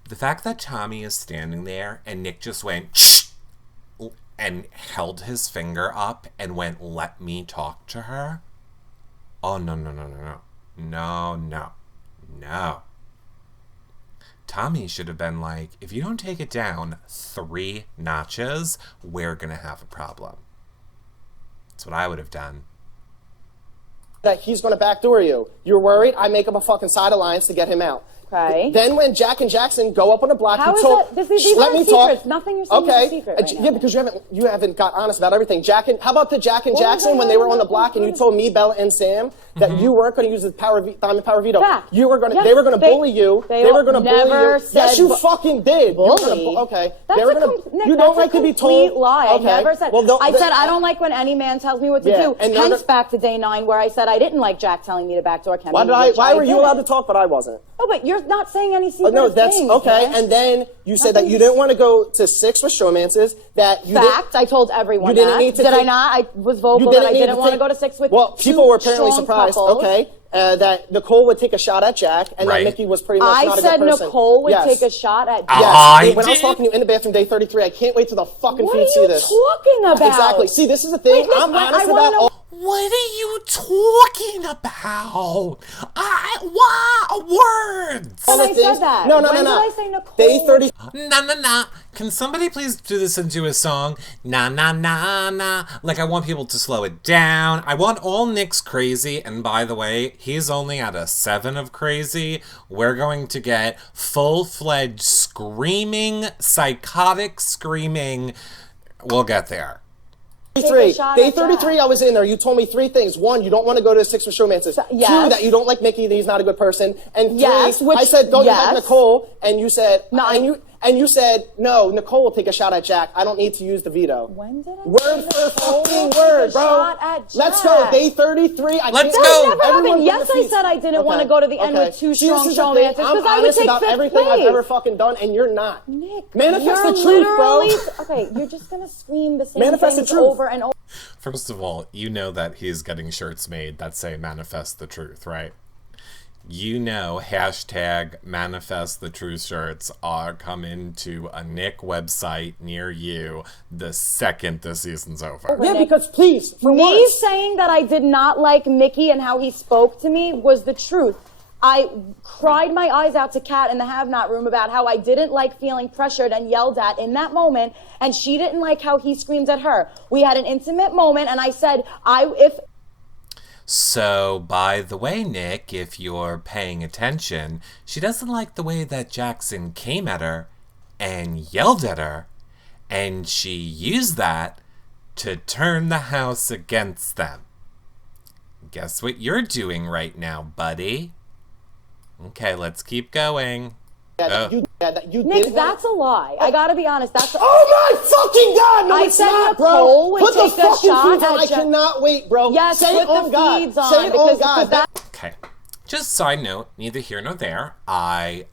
The fact that Tommy is standing there and Nick just went, shh, and held his finger up and went, let me talk to her. Oh, no. Tommy should have been like, if you don't take it down 3 notches, we're going to have a problem. That's what I would have done. That he's going to backdoor you. You're worried? I make up a fucking side alliance to get him out. Okay. Then when Jack and Jackson go up on the block, How you is talk. that? These let aren't me secrets. talk. Nothing you're saying is a secret right now. Yeah, because you haven't got honest about everything. How about the Jack and Jackson when they were on the block and you told me, Bella, and Sam that you weren't going to use the diamond power veto. Fact. You were going to. Yes, they were going to bully you. They were going to bully you. Yes, you fucking did. Bully. Okay. That's they were going to. You don't like to be told. Lie. Okay. I never said. Well, I said I don't like when any man tells me what to do. And hence back to day 9 where I said I didn't like Jack telling me to backdoor Kemi. Why were you allowed to talk but I wasn't? Oh, but you're not saying any secret No, that's things, okay. man. And then you said that you didn't want to go to 6 with showmances. That you Fact, I told everyone you didn't that. Need to Did I not? I was vocal that I didn't want to go to 6 with people were apparently surprised. Couples. Okay. That Nicole would take a shot at Jack, and that Mickey was pretty much not a good person. I said Nicole would take a shot at Jack. Yes. When I was talking to you in the bathroom day 33, I can't wait till the fucking feed see this. What are you talking about? Exactly. See, this is the thing. I'm honest about all. What are you talking about? Words. When I said that. No. When did I say Nicole? Day 30. Nah. Can somebody please do this into a song? Nah. Like, I want people to slow it down. I want all Nick's crazy. And by the way, he's only at a 7 of crazy. We're going to get full-fledged screaming, psychotic screaming. We'll get there. Day 33, I was in there. You told me 3 things. 1, you don't want to go to 6 with showmances. 2, that you don't like Mickey, that he's not a good person. And 3, I said, don't you like Nicole? And you said, and you said, no, Nicole will take a shot at Jack. I don't need to use the veto. When did I Word for fucking word, bro. Let's go. Day 33. Let's go. Never happened. Yes, I said I didn't want to go to the end with 2 strong showmances because I would take 5th everything place. I've ever fucking done, and you're not. Nick, manifest the truth, bro. Okay, you're just gonna scream the same manifest things the truth. over and over. First of all, you know that he's getting shirts made that say manifest the truth, right? You know hashtag manifest the truth shirts are coming to a Nick website near you the second the season's over. Yeah, because please, for me once. saying that I did not like Mickey and how he spoke to me was the truth. I cried my eyes out to Kat in the have-not room about how I didn't like feeling pressured and yelled at in that moment, and she didn't like how he screamed at her. We had an intimate moment, and I said, So, by the way, Nick, if you're paying attention, she doesn't like the way that Jackson came at her and yelled at her, and she used that to turn the house against them. guess what you're doing right now, buddy? Okay, let's keep going. Nick, that's a lie. I gotta be honest. That's. Oh my fucking God! No, it's not, bro. Nicole would Put the take a fucking shot feeds on. at I cannot wait, bro. Yes, say put it on the God. feeds on. Say it on God. Okay. Just side note, neither here nor there. I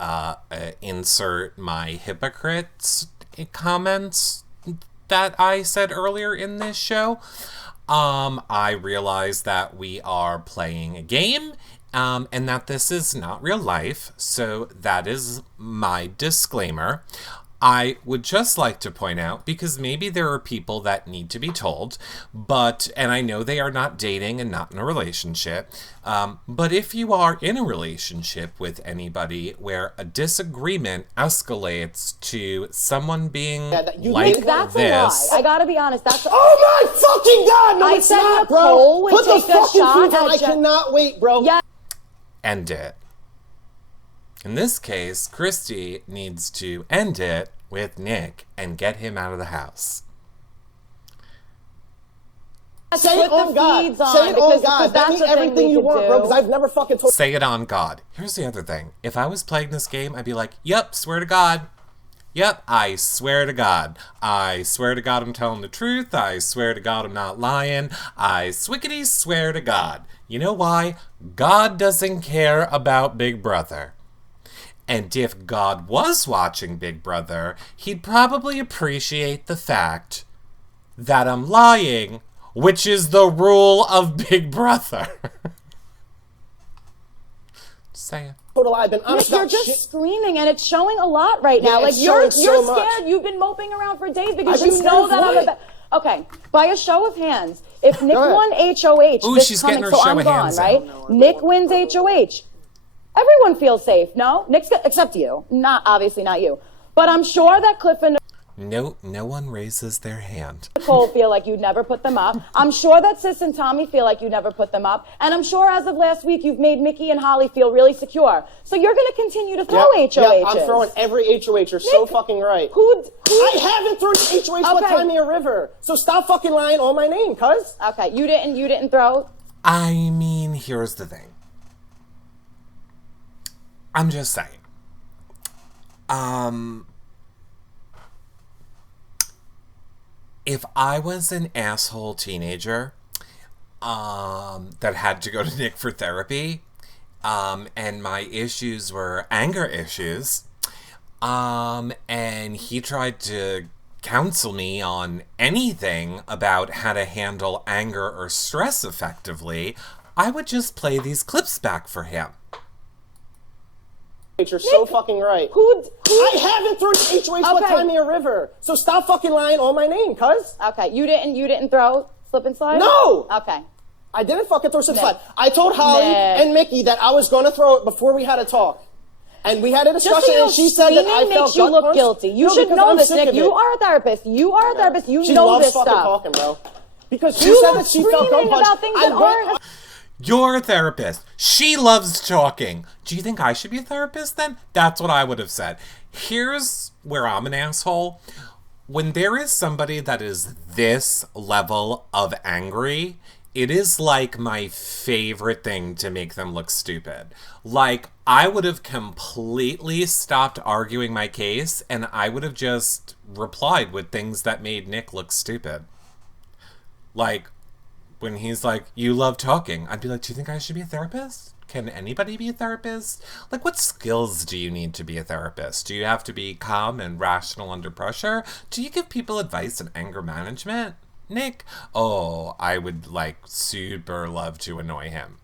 insert my hypocrites comments that I said earlier in this show. I realize that we are playing a game. And that this is not real life, so that is my disclaimer. I would just like to point out, because maybe there are people that need to be told, and I know they are not dating and not in a relationship, but if you are in a relationship with anybody where a disagreement escalates to someone being like that's this... a lie. I gotta be honest, that's a... Oh my fucking God! No, it's not, bro! Nicole would Put the take a fucking shot feeds on. at I cannot wait, bro. Yeah. End it. In this case, Christy needs to end it with Nick and get him out of the house. Say it on God. Say it on God. That means everything you want, bro, because I've never fucking told... Say it on God. Here's the other thing. If I was playing this game, I'd be like, yep, swear to God. Yep, I swear to God. I swear to God I'm telling the truth. I swear to God I'm not lying. I swickety swear to God. You know why? God doesn't care about Big Brother. And if God was watching Big Brother, he'd probably appreciate the fact that I'm lying, which is the rule of Big Brother. Just saying. I've been honest. Nick, you're just screaming, and it's showing a lot right now. Like you're scared. You've been moping around for days because you know that I'm about. Okay, by a show of hands, if Nick won HOH, Ooh, this she's coming, getting her so show I'm of gone, hands right? Nick wins HOH. Everyone feels safe, no? Nick's except you, obviously not you, but I'm sure that Cliff and No one raises their hand. Nicole feel like you'd never put them up. I'm sure that Sis and Tommy feel like you never put them up. And I'm sure as of last week, you've made Mickey and Holly feel really secure. So you're going to continue to throw HOHs. Yeah, I'm throwing every HOH. You're so fucking right. I haven't thrown HOH one time in a river. So stop fucking lying on my name, cuz. Okay, you didn't throw? I mean, here's the thing. I'm just saying. If I was an asshole teenager that had to go to Nick for therapy, and my issues were anger issues, and he tried to counsel me on anything about how to handle anger or stress effectively, I would just play these clips back for him. You're so fucking right. I haven't thrown HOH one time in a river. So stop fucking lying on my name, cuz. Okay, you didn't throw slip and slide? No! Okay. I didn't fucking throw slip and slide. I told Holly and Mickey that I was gonna throw it before we had a talk. And we had a discussion, and she said that I felt makes you look guilty. You should know this, Nick. You are a therapist. You are a therapist. You know this stuff. She loves fucking talking, bro. Because she said that she felt gut punched. About things that aren't. You're a therapist. She loves talking. Do you think I should be a therapist then? That's what I would have said. Here's where I'm an asshole. When there is somebody that is this level of angry, it is like my favorite thing to make them look stupid. Like, I would have completely stopped arguing my case and I would have just replied with things that made Nick look stupid. Like, when he's like, you love talking, I'd be like, do you think I should be a therapist? Can anybody be a therapist? Like, what skills do you need to be a therapist? Do you have to be calm and rational under pressure? Do you give people advice on anger management? Nick? Oh, I would, like, super love to annoy him.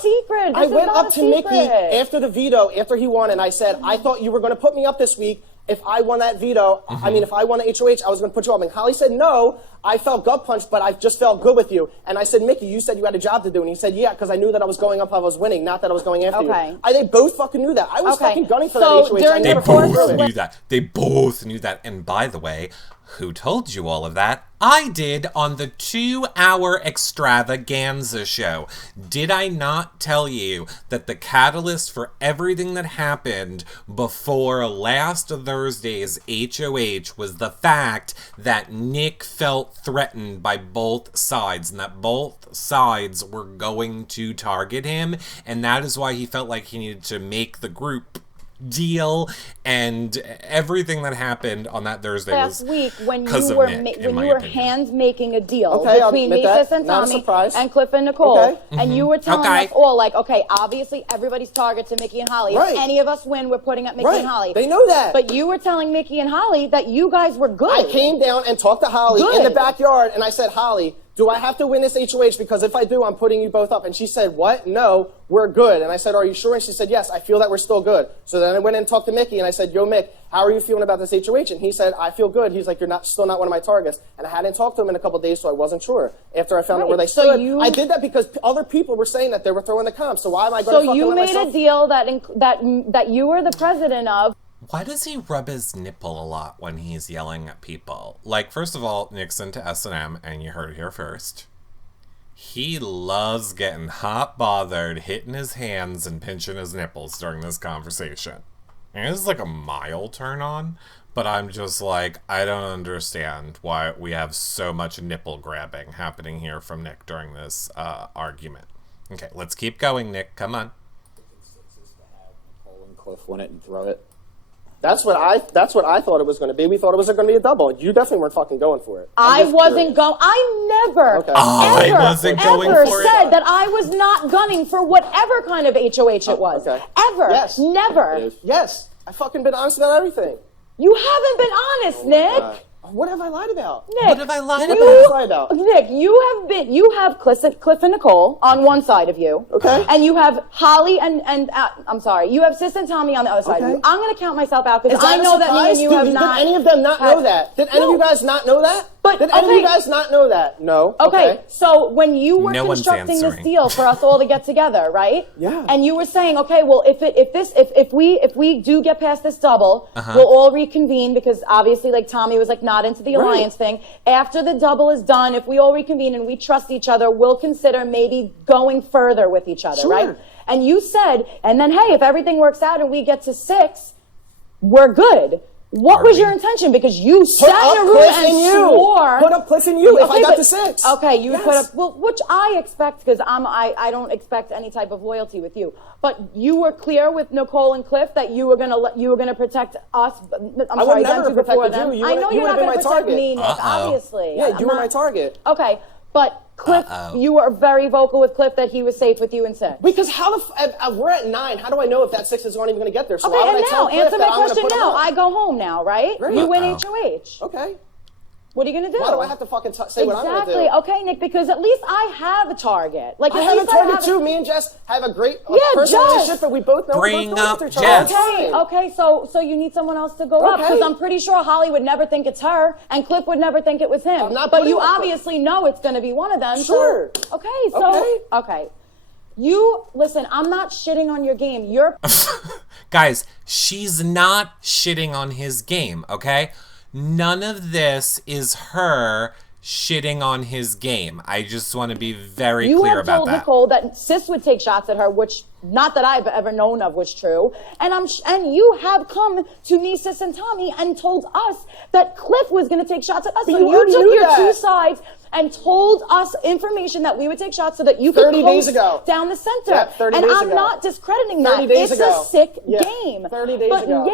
Secret. I went up to Mickey after the veto, after he won, and I said, I thought you were going to put me up this week. If I won that veto, I mean, if I won the HOH, I was going to put you up. And Holly said, no, I felt gut punched, but I just felt good with you. And I said, Mickey, you said you had a job to do. And he said, yeah, because I knew that I was going up if I was winning, not that I was going after you. They both fucking knew that. I was fucking gunning for that HOH. They both knew that. They both knew that. And by the way, who told you all of that? I did on the 2-hour extravaganza show. Did I not tell you that the catalyst for everything that happened before last Thursday's HOH was the fact that Nick felt threatened by both sides and that both sides were going to target him, and that is why he felt like he needed to make the group deal, and everything that happened on that Thursday last was week when because you of were Nick, when you were hand making a deal between me, Sis, and Not a Tommy, surprise. and Cliff and Nicole, and you were telling Okay. us all like, okay, obviously everybody's target to Mickey and Holly. Right. If any of us win, we're putting up Mickey Right. and Holly. They know that. But you were telling Mickey and Holly that you guys were good. I came down and talked to Holly in the Good. backyard, and I said, Holly, do I have to win this HOH? Because if I do, I'm putting you both up. And she said, what? No, we're good. And I said, are you sure? And she said, yes, I feel that we're still good. So then I went and talked to Mickey, and I said, yo, Mick, how are you feeling about this HOH? And he said, I feel good. He's like, you're still not one of my targets. And I hadn't talked to him in a couple of days, so I wasn't sure. After I found out where they stood, I did that because other people were saying that they were throwing the comps. So why am I going to fucking let myself? So you made a deal that you were the president of. Why does he rub his nipple a lot when he's yelling at people? Like, first of all, Nick's into S&M, and you heard it here first. He loves getting hot bothered, hitting his hands, and pinching his nipples during this conversation. And it's like a mild turn on, but I'm just like, I don't understand why we have so much nipple grabbing happening here from Nick during this argument. Okay, let's keep going, Nick. Come on. Nicole and Cliff win it and throw it. That's what I thought it was going to be. We thought it was going to be a double. You definitely weren't fucking going for it. I wasn't going. I never, ever said that I was not gunning for whatever kind of HOH it was. Ever. Yes. Never. Yes. I've fucking been honest about everything. You haven't been honest, Nick. What have I lied about? Nick, what have I lied about? Nick, you have Cliff and Nicole on one side of you. Okay. And you have Holly and I'm sorry, you have Sis and Tommy on the other side of you. I'm going to count myself out because I know that me and you have not. Did any of them not know that? Did any of you guys not know that? Did any of you guys not know that? No. Okay. So when you were constructing this deal for us all to get together, right? Yeah. And you were saying, okay, well, if we do get past this double, we'll all reconvene because obviously, like Tommy was like not into the alliance thing. After the double is done, if we all reconvene and we trust each other, we'll consider maybe going further with each other, right? And you said, and then hey, if everything works out and we get to 6, we're good. What was your intention? Because you sat in a room and swore. Put up Cliff and you if I got to 6. Okay, you would put up, well, which I expect because I don't expect any type of loyalty with you. But you were clear with Nicole and Cliff that you were gonna protect us. I would never have protected you. I know you're not gonna protect me, Nick, obviously. Yeah, you were my target. Okay, but Cliff, you were very vocal with Cliff that he was safe with you in 6. Because we're at 9. How do I know if that 6 is not even going to get there? So okay, and now answer my question now. I go home now, right? You win HOH. Okay. What are you going to do? Why do I have to fucking say what I'm going to do? Exactly. Okay, Nick, because at least I have a target. Like, I have a target too. Me and Jess have a great personal relationship, but we both know Bring up each Jess. other. Okay, so you need someone else to go up because I'm pretty sure Holly would never think it's her and Cliff would never think it was him. But you obviously know it's going to be one of them. Sure. So, okay. You, listen, I'm not shitting on your game. You're... Guys, she's not shitting on his game, okay? None of this is her shitting on his game. I just want to be very clear about that. You have told Nicole that Sis would take shots at her, which not that I've ever known of was true. And you have come to me, Sis, and Tommy and told us that Cliff was going to take shots at us. But so you took your that. 2 sides and told us information that we would take shots so that you could 30 days ago. down the center. Yeah, 30 and days I'm ago. not discrediting that. 30 days it's ago. a sick game. 30 days ago.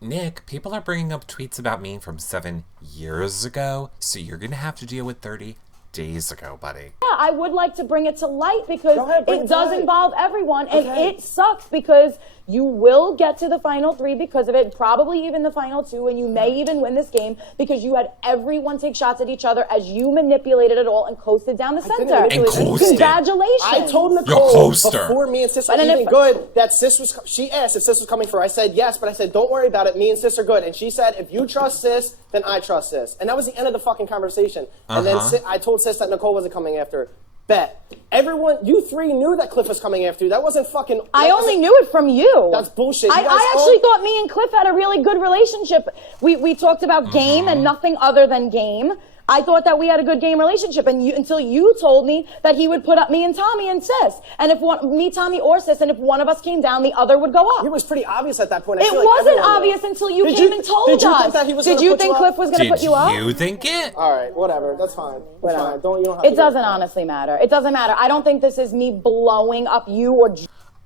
Nick, people are bringing up tweets about me from 7 years ago, so you're going to have to deal with 30 days ago, buddy. Yeah, I would like to bring it to light because it does involve everyone, and it sucks because you will get to the final 3 because of it, probably even the final 2, and you may even win this game because you had everyone take shots at each other as you manipulated it all and coasted down the center. And coasted. Congratulations. I told Nicole before me and Sis were even good that Sis was, she asked if Sis was coming for her. I said yes, but I said don't worry about it. Me and Sis are good. And she said if you trust Sis, then I trust Sis. And that was the end of the fucking conversation. And then I told Sis that Nicole wasn't coming after her. Bet. Everyone, you 3 knew that Cliff was coming after you. That wasn't fucking... I only knew it from you. That's bullshit. I actually thought me and Cliff had a really good relationship. We talked about game and nothing other than game. I thought that we had a good game relationship, and until you told me that he would put up me and Tommy and Sis, and if me, Tommy, or Sis, and if one of us came down, the other would go up. It was pretty obvious at that point. It wasn't obvious until you came and told us. Did you think that he was Did you think Cliff was going to put you up? Did you think it? All right, whatever. That's fine. That's fine. You don't have it doesn't honestly matter. It doesn't matter. I don't think this is me blowing up you or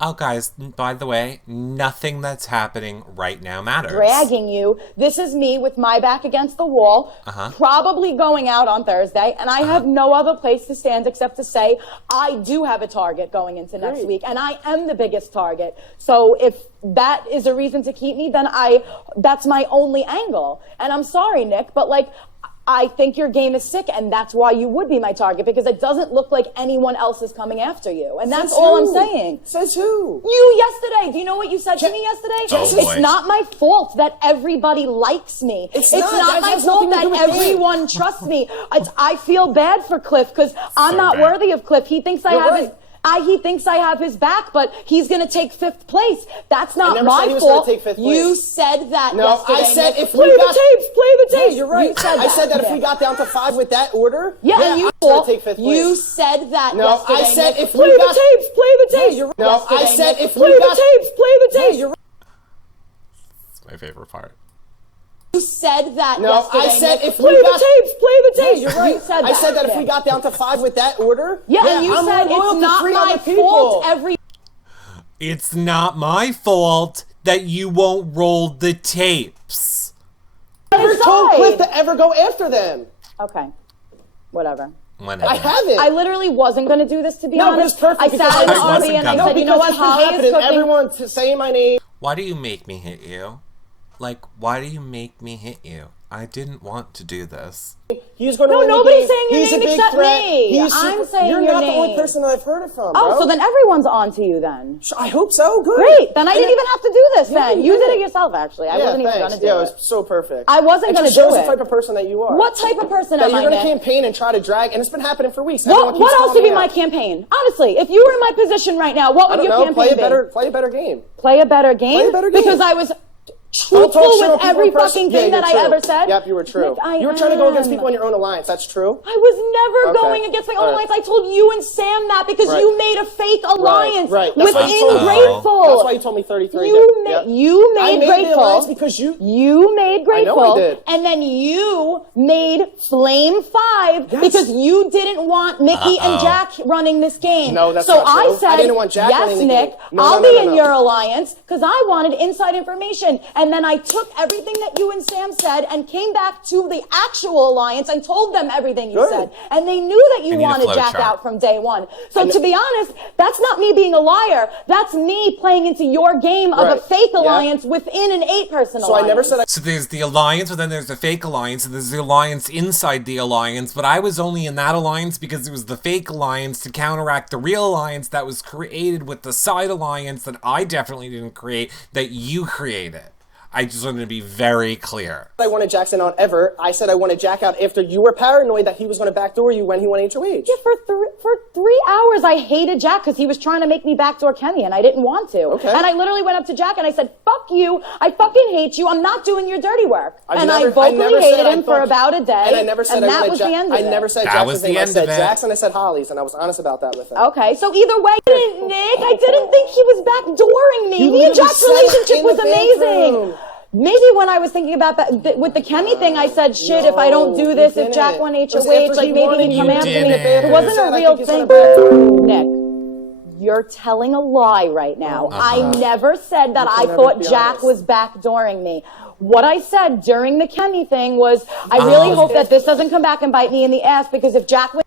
Oh, guys, by the way, nothing that's happening right now matters. dragging you. This is me with my back against the wall, probably going out on Thursday, and I have no other place to stand except to say I do have a target going into next week, and I am the biggest target. So if that is a reason to keep me, then that's my only angle. And I'm sorry, Nick, but like, I think your game is sick, and that's why you would be my target, because it doesn't look like anyone else is coming after you. And that's all I'm saying. Says who? You yesterday. Do you know what you said to me yesterday? It's not my fault that everybody likes me. It's not my fault that everyone trusts me. I feel bad for Cliff, because I'm not worthy of Cliff. He thinks he thinks I have his back, but he's going to take 5th place. That's not my fault. You said that yesterday. I said if play we got... the tapes. Yeah, you're right. I said that if we got down to 5 with that order, and you take 5th place. You said that No, yesterday. I said if play we the got... tapes. Play the tapes. Yeah, you're right. No, I said if play we got... the tapes. Play the tapes. Yeah, you're right. It's my favorite part. You said that No, yesterday. I said if play we the got... tapes. Play the tapes. Yeah, you're right. You said that. I said that if we got down to 5 with that order... and you I'm said loyal it's to not 3 my other people. fault It's not my fault that you won't roll the tapes. I never told Cliff to ever go after them. Okay. Whatever. Whenever. I haven't. I literally wasn't going to do this, to be No, but honest. it's perfect. I because sat in the I wasn't RV and I gonna. said, you know what, it's been Holly is happening. cooking. Everyone saying my name. Why do you make me hit you? Like, why do you make me hit you? I didn't want to do this. He's going to No, win the nobody's game. saying your He's name a big except threat. me. I'm saying You're your not the only name. person that I've heard it from, Oh, bro. so then everyone's on to you then. I hope so. Good. Great. Then I didn't even have to do this then. You did it yourself, actually. I wasn't even going to do it it. was so perfect. I wasn't going to do shows it. the type of person that you are. What type of person that am I, you're going to Nick? campaign and try to drag, and it's been happening for weeks. What else would be my campaign? Honestly, if you were in my position right now, what would your campaign be? Play a better game. Play a better game? Play a better game. Because I was truthful with every fucking thing that I ever said? Yep, you were true. Nick, you were trying to go against people in your own alliance. That's true? I was never going against my own alliance. I told you and Sam that because you made a fake alliance with Ingrateful. That's why you told me 33. You made Grateful. Because you made Grateful. I know I did. And then you made Flame 5 because you didn't want Mickey and Jack running this game. No, that's so not true. I said, I didn't want Jack running the Nick, game. I'll be in your alliance because I wanted inside information. And then I took everything that you and Sam said and came back to the actual alliance and told them everything you said. And they knew that you wanted Jack out from day one. So to be honest, that's not me being a liar. That's me playing into your game of a fake alliance within an 8-person alliance. So I never said So there's the alliance, but then there's the fake alliance, and there's the alliance inside the alliance, but I was only in that alliance because it was the fake alliance to counteract the real alliance that was created with the side alliance that I definitely didn't create, that you created. I just wanted to be very clear. I wanted Jackson on ever. I said I wanted Jack out after you were paranoid that he was going to backdoor you when he went HOH. Yeah, for 3 hours I hated Jack because he was trying to make me backdoor Kenny and I didn't want to. Okay. And I literally went up to Jack and I said, fuck you, I fucking hate you, I'm not doing your dirty work. I vocally hated him for about a day. And I never said that was the end of it. I never said Jackson's name. I said Jackson, I said Holly's, and I was honest about that with him. Okay, so either way, Nick, I didn't think he was backdooring me. Me and Jack's relationship was amazing. Maybe when I was thinking about that with the Kemi thing, I said, shit, if I don't do this, if Jack won HOH, like maybe he'd come after me. It wasn't a real thing. Nick, you're telling a lie right now. I never said that I thought Jack was backdooring me. What I said during the Kemi thing was, I really hope that this doesn't come back and bite me in the ass, because if Jack wins...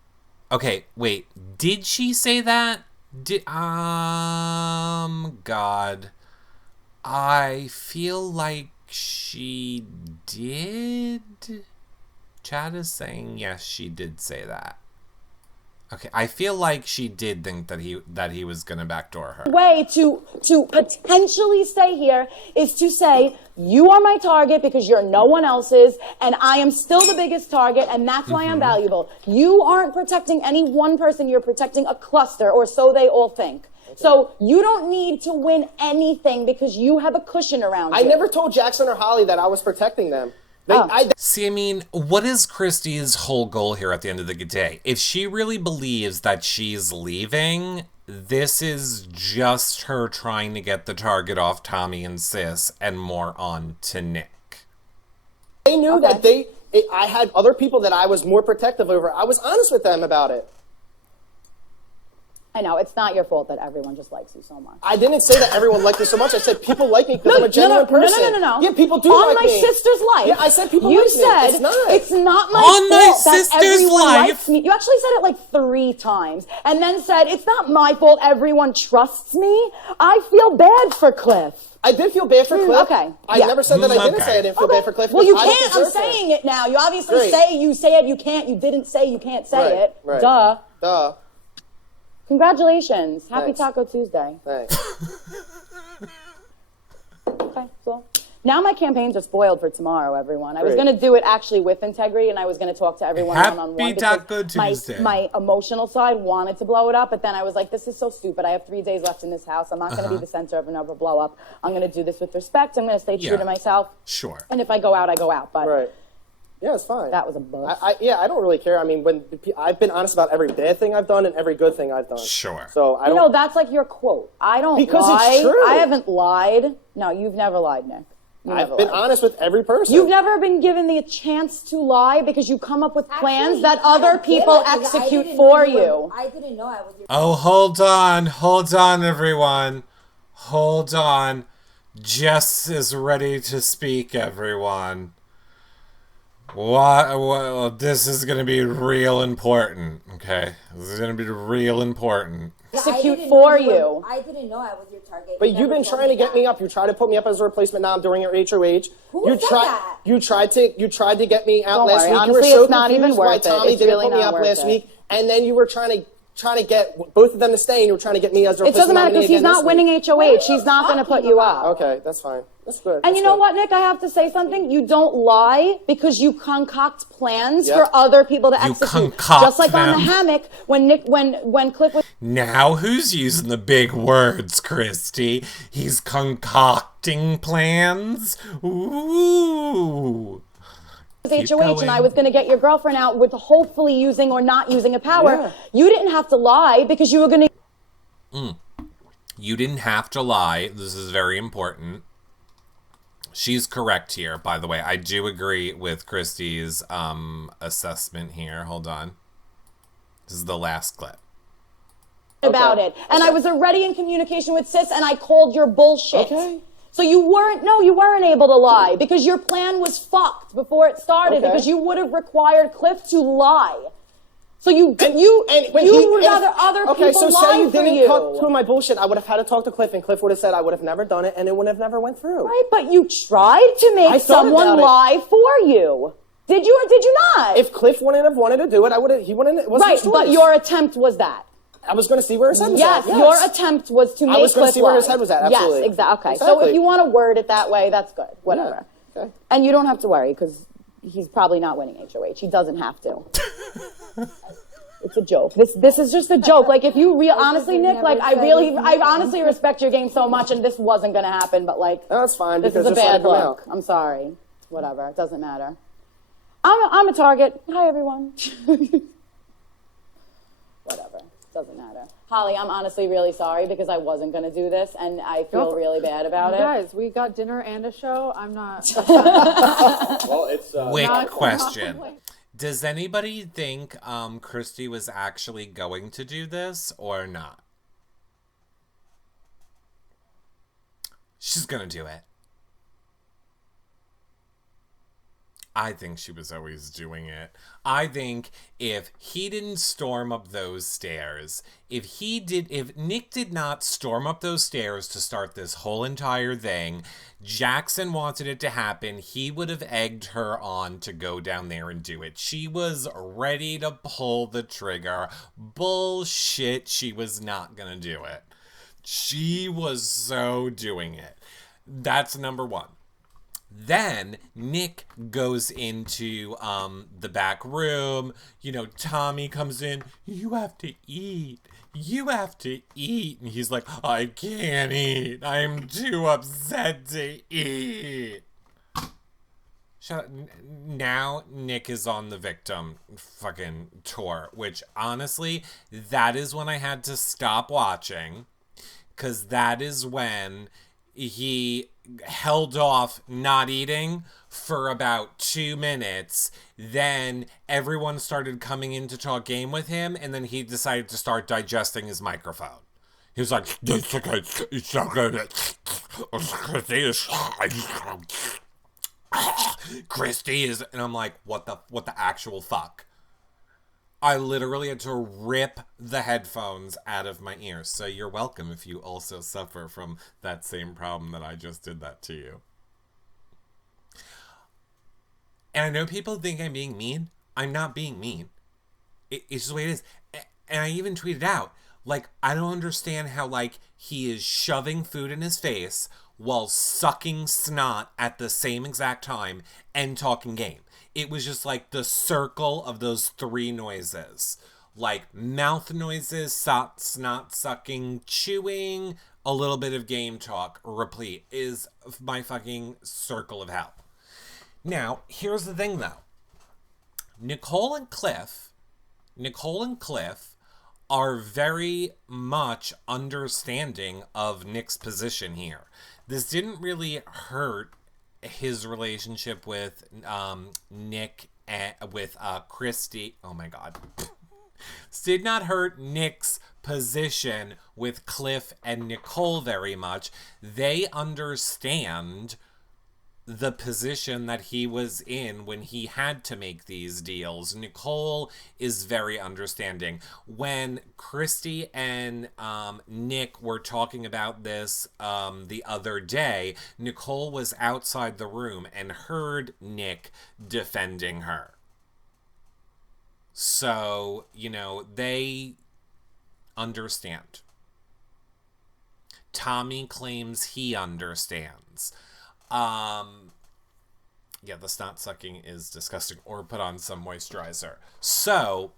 Okay, wait. Did she say that? God. I feel like she did. Chad is saying yes, she did say that. Okay, I feel like she did think that he was gonna backdoor her. Way to potentially stay here is to say you are my target because you're no one else's, and I am still the biggest target, and that's why I'm valuable. You aren't protecting any one person, you're protecting a cluster, or so they all think. So you don't need to win anything because you have a cushion around you. I never told Jackson or Holly that I was protecting them. See, I mean, what is Christy's whole goal here at the end of the day? If she really believes that she's leaving, this is just her trying to get the target off Tommy and Sis and more on to Nick. They knew that I had other people that I was more protective over. I was honest with them about it. I know, it's not your fault that everyone just likes you so much. I didn't say that everyone liked me so much. I said people like me because I'm a genuine person. No. Yeah, people do on like me. On my sister's life. Yeah, I said people you like said, me. It's not my on fault my that sister's everyone life. likes me. You actually said it like 3 times. And then said, it's not my fault everyone trusts me. I feel bad for Cliff. I did feel bad for Cliff. Okay. I never said that I didn't say I didn't feel bad for Cliff. Well, you can't. I'm saying it now. You obviously say you say it. You can't. You didn't say you can't say it. Right. Duh. Congratulations. Happy Taco Tuesday. Thanks. Okay, so now my campaigns are spoiled for tomorrow, everyone. I was going to do it actually with integrity, and I was going to talk to everyone one-on-one. Happy Taco Tuesday. My emotional side wanted to blow it up, but then I was like, this is so stupid. I have 3 days left in this house. I'm not going to be the center of another blow up. I'm going to do this with respect. I'm going to stay true to myself. Sure. And if I go out, I go out. But right. Yeah, it's fine. That was a buzz. I don't really care. I mean, when I've been honest about every bad thing I've done and every good thing I've done. Sure. So I don't. You know, that's like your quote. I don't because lie. it's true. I haven't lied. No, you've never lied, Nick. I've been honest with every person. You've never been given the chance to lie because you come up with plans that other people execute for you. I didn't know I was your... Oh, hold on, everyone. Hold on. Jess is ready to speak, everyone. What? This is going to be real important, okay? This is going to be real important. Execute for you. I didn't know I was your target. But you've been trying to get me up. You tried to put me up as a replacement now during your HOH. Who said that? You tried to get me out Don't last worry. week. Honestly, you were so it's not even confused why worth it. Tommy It's didn't really put me not up worth last it. week, and then you were trying to get both of them to stay, and you were trying to get me as a It replacement. doesn't matter because he's not winning HOH. He's not going to put you up. Okay, that's fine. That's good. And you know what, Nick? I have to say something. You don't lie because you concoct plans for other people to execute. Just like on the hammock when Cliff was. Now who's using the big words, Christy? He's concocting plans? Ooh. HOH and I was going to get your girlfriend out with hopefully using or not using a power. Yeah. You didn't have to lie because you were going to. You didn't have to lie. This is very important. She's correct here, by the way. I do agree with Christy's assessment here. Hold on. This is the last clip. About it. And I was already in communication with Sis and I called your bullshit. Okay. So you weren't able to lie because your plan was fucked before it started because you would have required Cliff to lie. So you would rather other people lie for you. Okay, so say you didn't cut through my bullshit, I would have had to talk to Cliff, and Cliff would have said I would have never done it, and it would have never went through. Right, but you tried to make someone lie for you. Did you or did you not? If Cliff wouldn't have wanted to do it, I would have. He wouldn't. It wasn't his choice. But your attempt was that. I was going to see where his head was at. Yes, your attempt was to make Cliff lie. I was going to see where his head was at. Absolutely. Yes, exactly. Okay, so if you want to word it that way, that's good. Whatever. Yeah. Okay. And you don't have to worry because he's probably not winning HOH. He doesn't have to. It's a joke. This is just a joke. Like if you honestly, Nick, like I honestly respect your game so much, and this wasn't going to happen. But like, no, that's fine. This is a bad look. I'm sorry. Whatever. It doesn't matter. I'm a target. Hi everyone. Whatever. Doesn't matter. Holly, I'm honestly really sorry because I wasn't going to do this, and I feel really bad about it. Guys, we got dinner and a show. I'm not. Well, it's quick question. Does anybody think Christy was actually going to do this or not? She's going to do it. I think she was always doing it. I think if he didn't storm up those stairs, if Nick did not storm up those stairs to start this whole entire thing, Jackson wanted it to happen, he would have egged her on to go down there and do it. She was ready to pull the trigger. Bullshit, she was not gonna do it. She was so doing it. That's number one. Then Nick goes into the back room. You know, Tommy comes in. You have to eat. You have to eat. And he's like, I can't eat. I'm too upset to eat. Shut up. Now Nick is on the victim fucking tour, which honestly, that is when I had to stop watching, because that is when he held off not eating for about 2 minutes. Then everyone started coming in to talk game with him, and then he decided to start digesting his microphone. He was like, it's so good. Christy is, and I'm like, what the actual fuck? I literally had to rip the headphones out of my ears. So you're welcome if you also suffer from that same problem that I just did that to you. And I know people think I'm being mean. I'm not being mean. It's just the way it is. And I even tweeted out, like, I don't understand how, like, he is shoving food in his face while sucking snot at the same exact time and talking game. It was just like the circle of those 3 noises. Like mouth noises, snot sucking, chewing, a little bit of game talk, replete is my fucking circle of hell. Now, here's the thing though. Nicole and Cliff are very much understanding of Nick's position here. This didn't really hurt his relationship with Nick and with Christy. Oh my god. This did not hurt Nick's position with Cliff and Nicole very much. They understand the position that he was in when he had to make these deals. Nicole is very understanding. When Christy and Nick were talking about this the other day, Nicole was outside the room and heard Nick defending her. So, you know, they understand. Tommy claims he understands. Yeah, the snot sucking is disgusting, or put on some moisturizer. So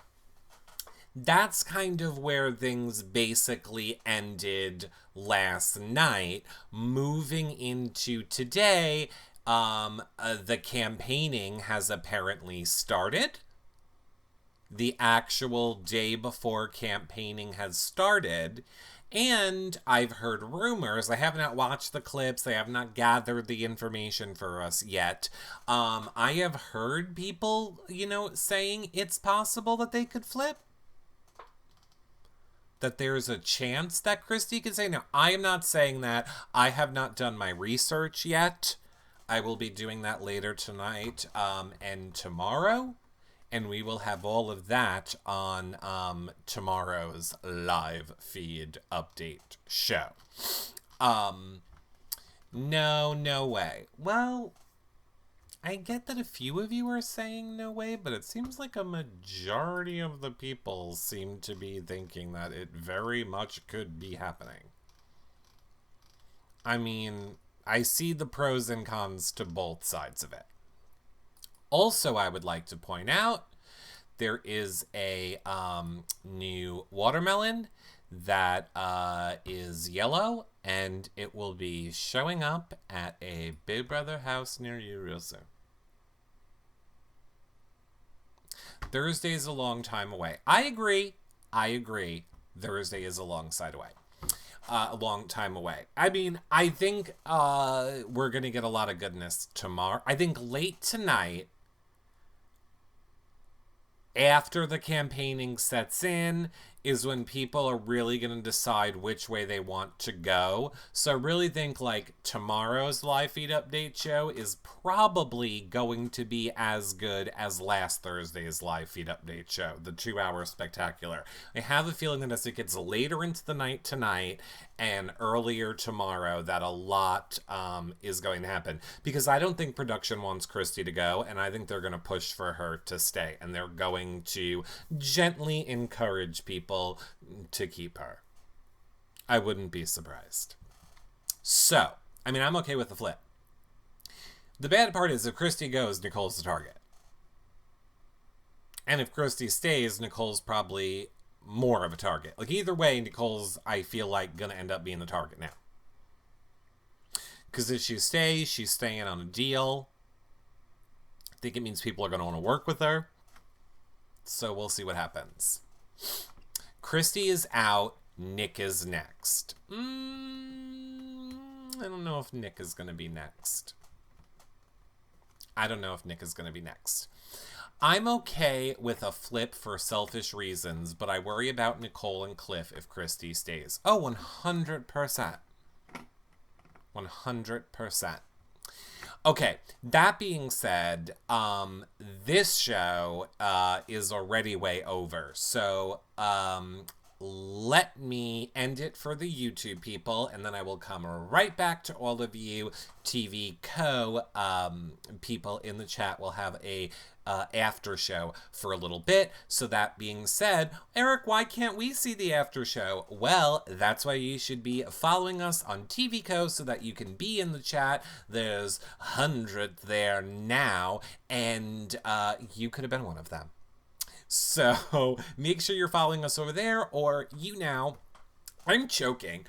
that's kind of where things basically ended last night. Moving into today, the campaigning has apparently started. The actual day before campaigning has started. And I've heard rumors. I have not watched the clips. I have not gathered the information for us yet. I have heard people, you know, saying it's possible that they could flip. That there's a chance that Christy could say. Now, I am not saying that. I have not done my research yet. I will be doing that later tonight and tomorrow. And we will have all of that on tomorrow's live feed update show. No way. Well, I get that a few of you are saying no way, but it seems like a majority of the people seem to be thinking that it very much could be happening. I mean, I see the pros and cons to both sides of it. Also, I would like to point out, there is a new watermelon that is yellow, and it will be showing up at a Big Brother house near you real soon. Thursday is a long time away. I agree. Thursday is a long time away. I mean, I think we're going to get a lot of goodness tomorrow. I think late tonight, after the campaigning sets in, is when people are really going to decide which way they want to go. So I really think like tomorrow's live feed update show is probably going to be as good as last Thursday's live feed update show, the 2-hour spectacular. I have a feeling that as it gets later into the night tonight and earlier tomorrow, that a lot is going to happen. Because I don't think production wants Christy to go, and I think they're going to push for her to stay. And they're going to gently encourage people to keep her. I wouldn't be surprised. So, I mean, I'm okay with the flip. The bad part is if Christy goes, Nicole's the target. And if Christy stays, Nicole's probably more of a target. Like, either way, Nicole's, I feel like, gonna end up being the target now. Because if she stays, she's staying on a deal. think it means people are going to want to work with her. So we'll see what happens. Christy is out. Nick is next. I don't know if Nick is going to be next. I'm okay with a flip for selfish reasons, but I worry about Nicole and Cliff if Christy stays. Oh, 100%. 100%. Okay, that being said, this show is already way over. So let me end it for the YouTube people, and then I will come right back to all of you TV Co people in the chat. Will have a after show for a little bit. So that being said, Eric, why can't we see the after show? Well, that's why you should be following us on TV Co so that you can be in the chat. There's hundreds there now, and you could have been one of them. So make sure you're following us over there, or you now, I'm choking,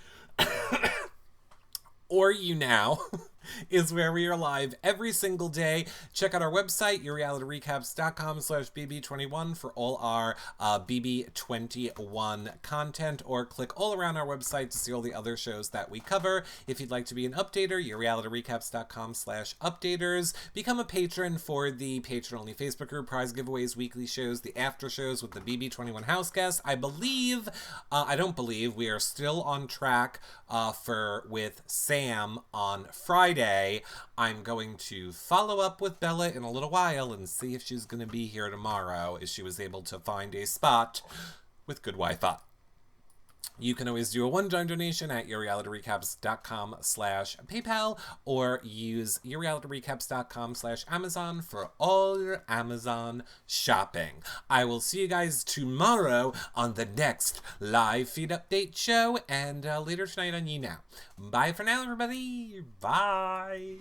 or you now is where we are live every single day. Check out our website, yourrealityrecaps.com/BB21 for all our BB21 content, or click all around our website to see all the other shows that we cover. If you'd like to be an updater, yourrealityrecaps.com/updaters. Become a patron for the patron-only Facebook group, prize giveaways, weekly shows, the after shows with the BB21 house guests. I don't believe, we are still on track with Sam on Friday. I'm going to follow up with Bella in a little while and see if she's going to be here tomorrow, if she was able to find a spot with good Wi-Fi. You can always do a one-time donation at yourrealityrecaps.com/PayPal, or use yourrealityrecaps.com/Amazon for all your Amazon shopping. I will see you guys tomorrow on the next live feed update show, and later tonight on Ye Now. Bye for now, everybody. Bye.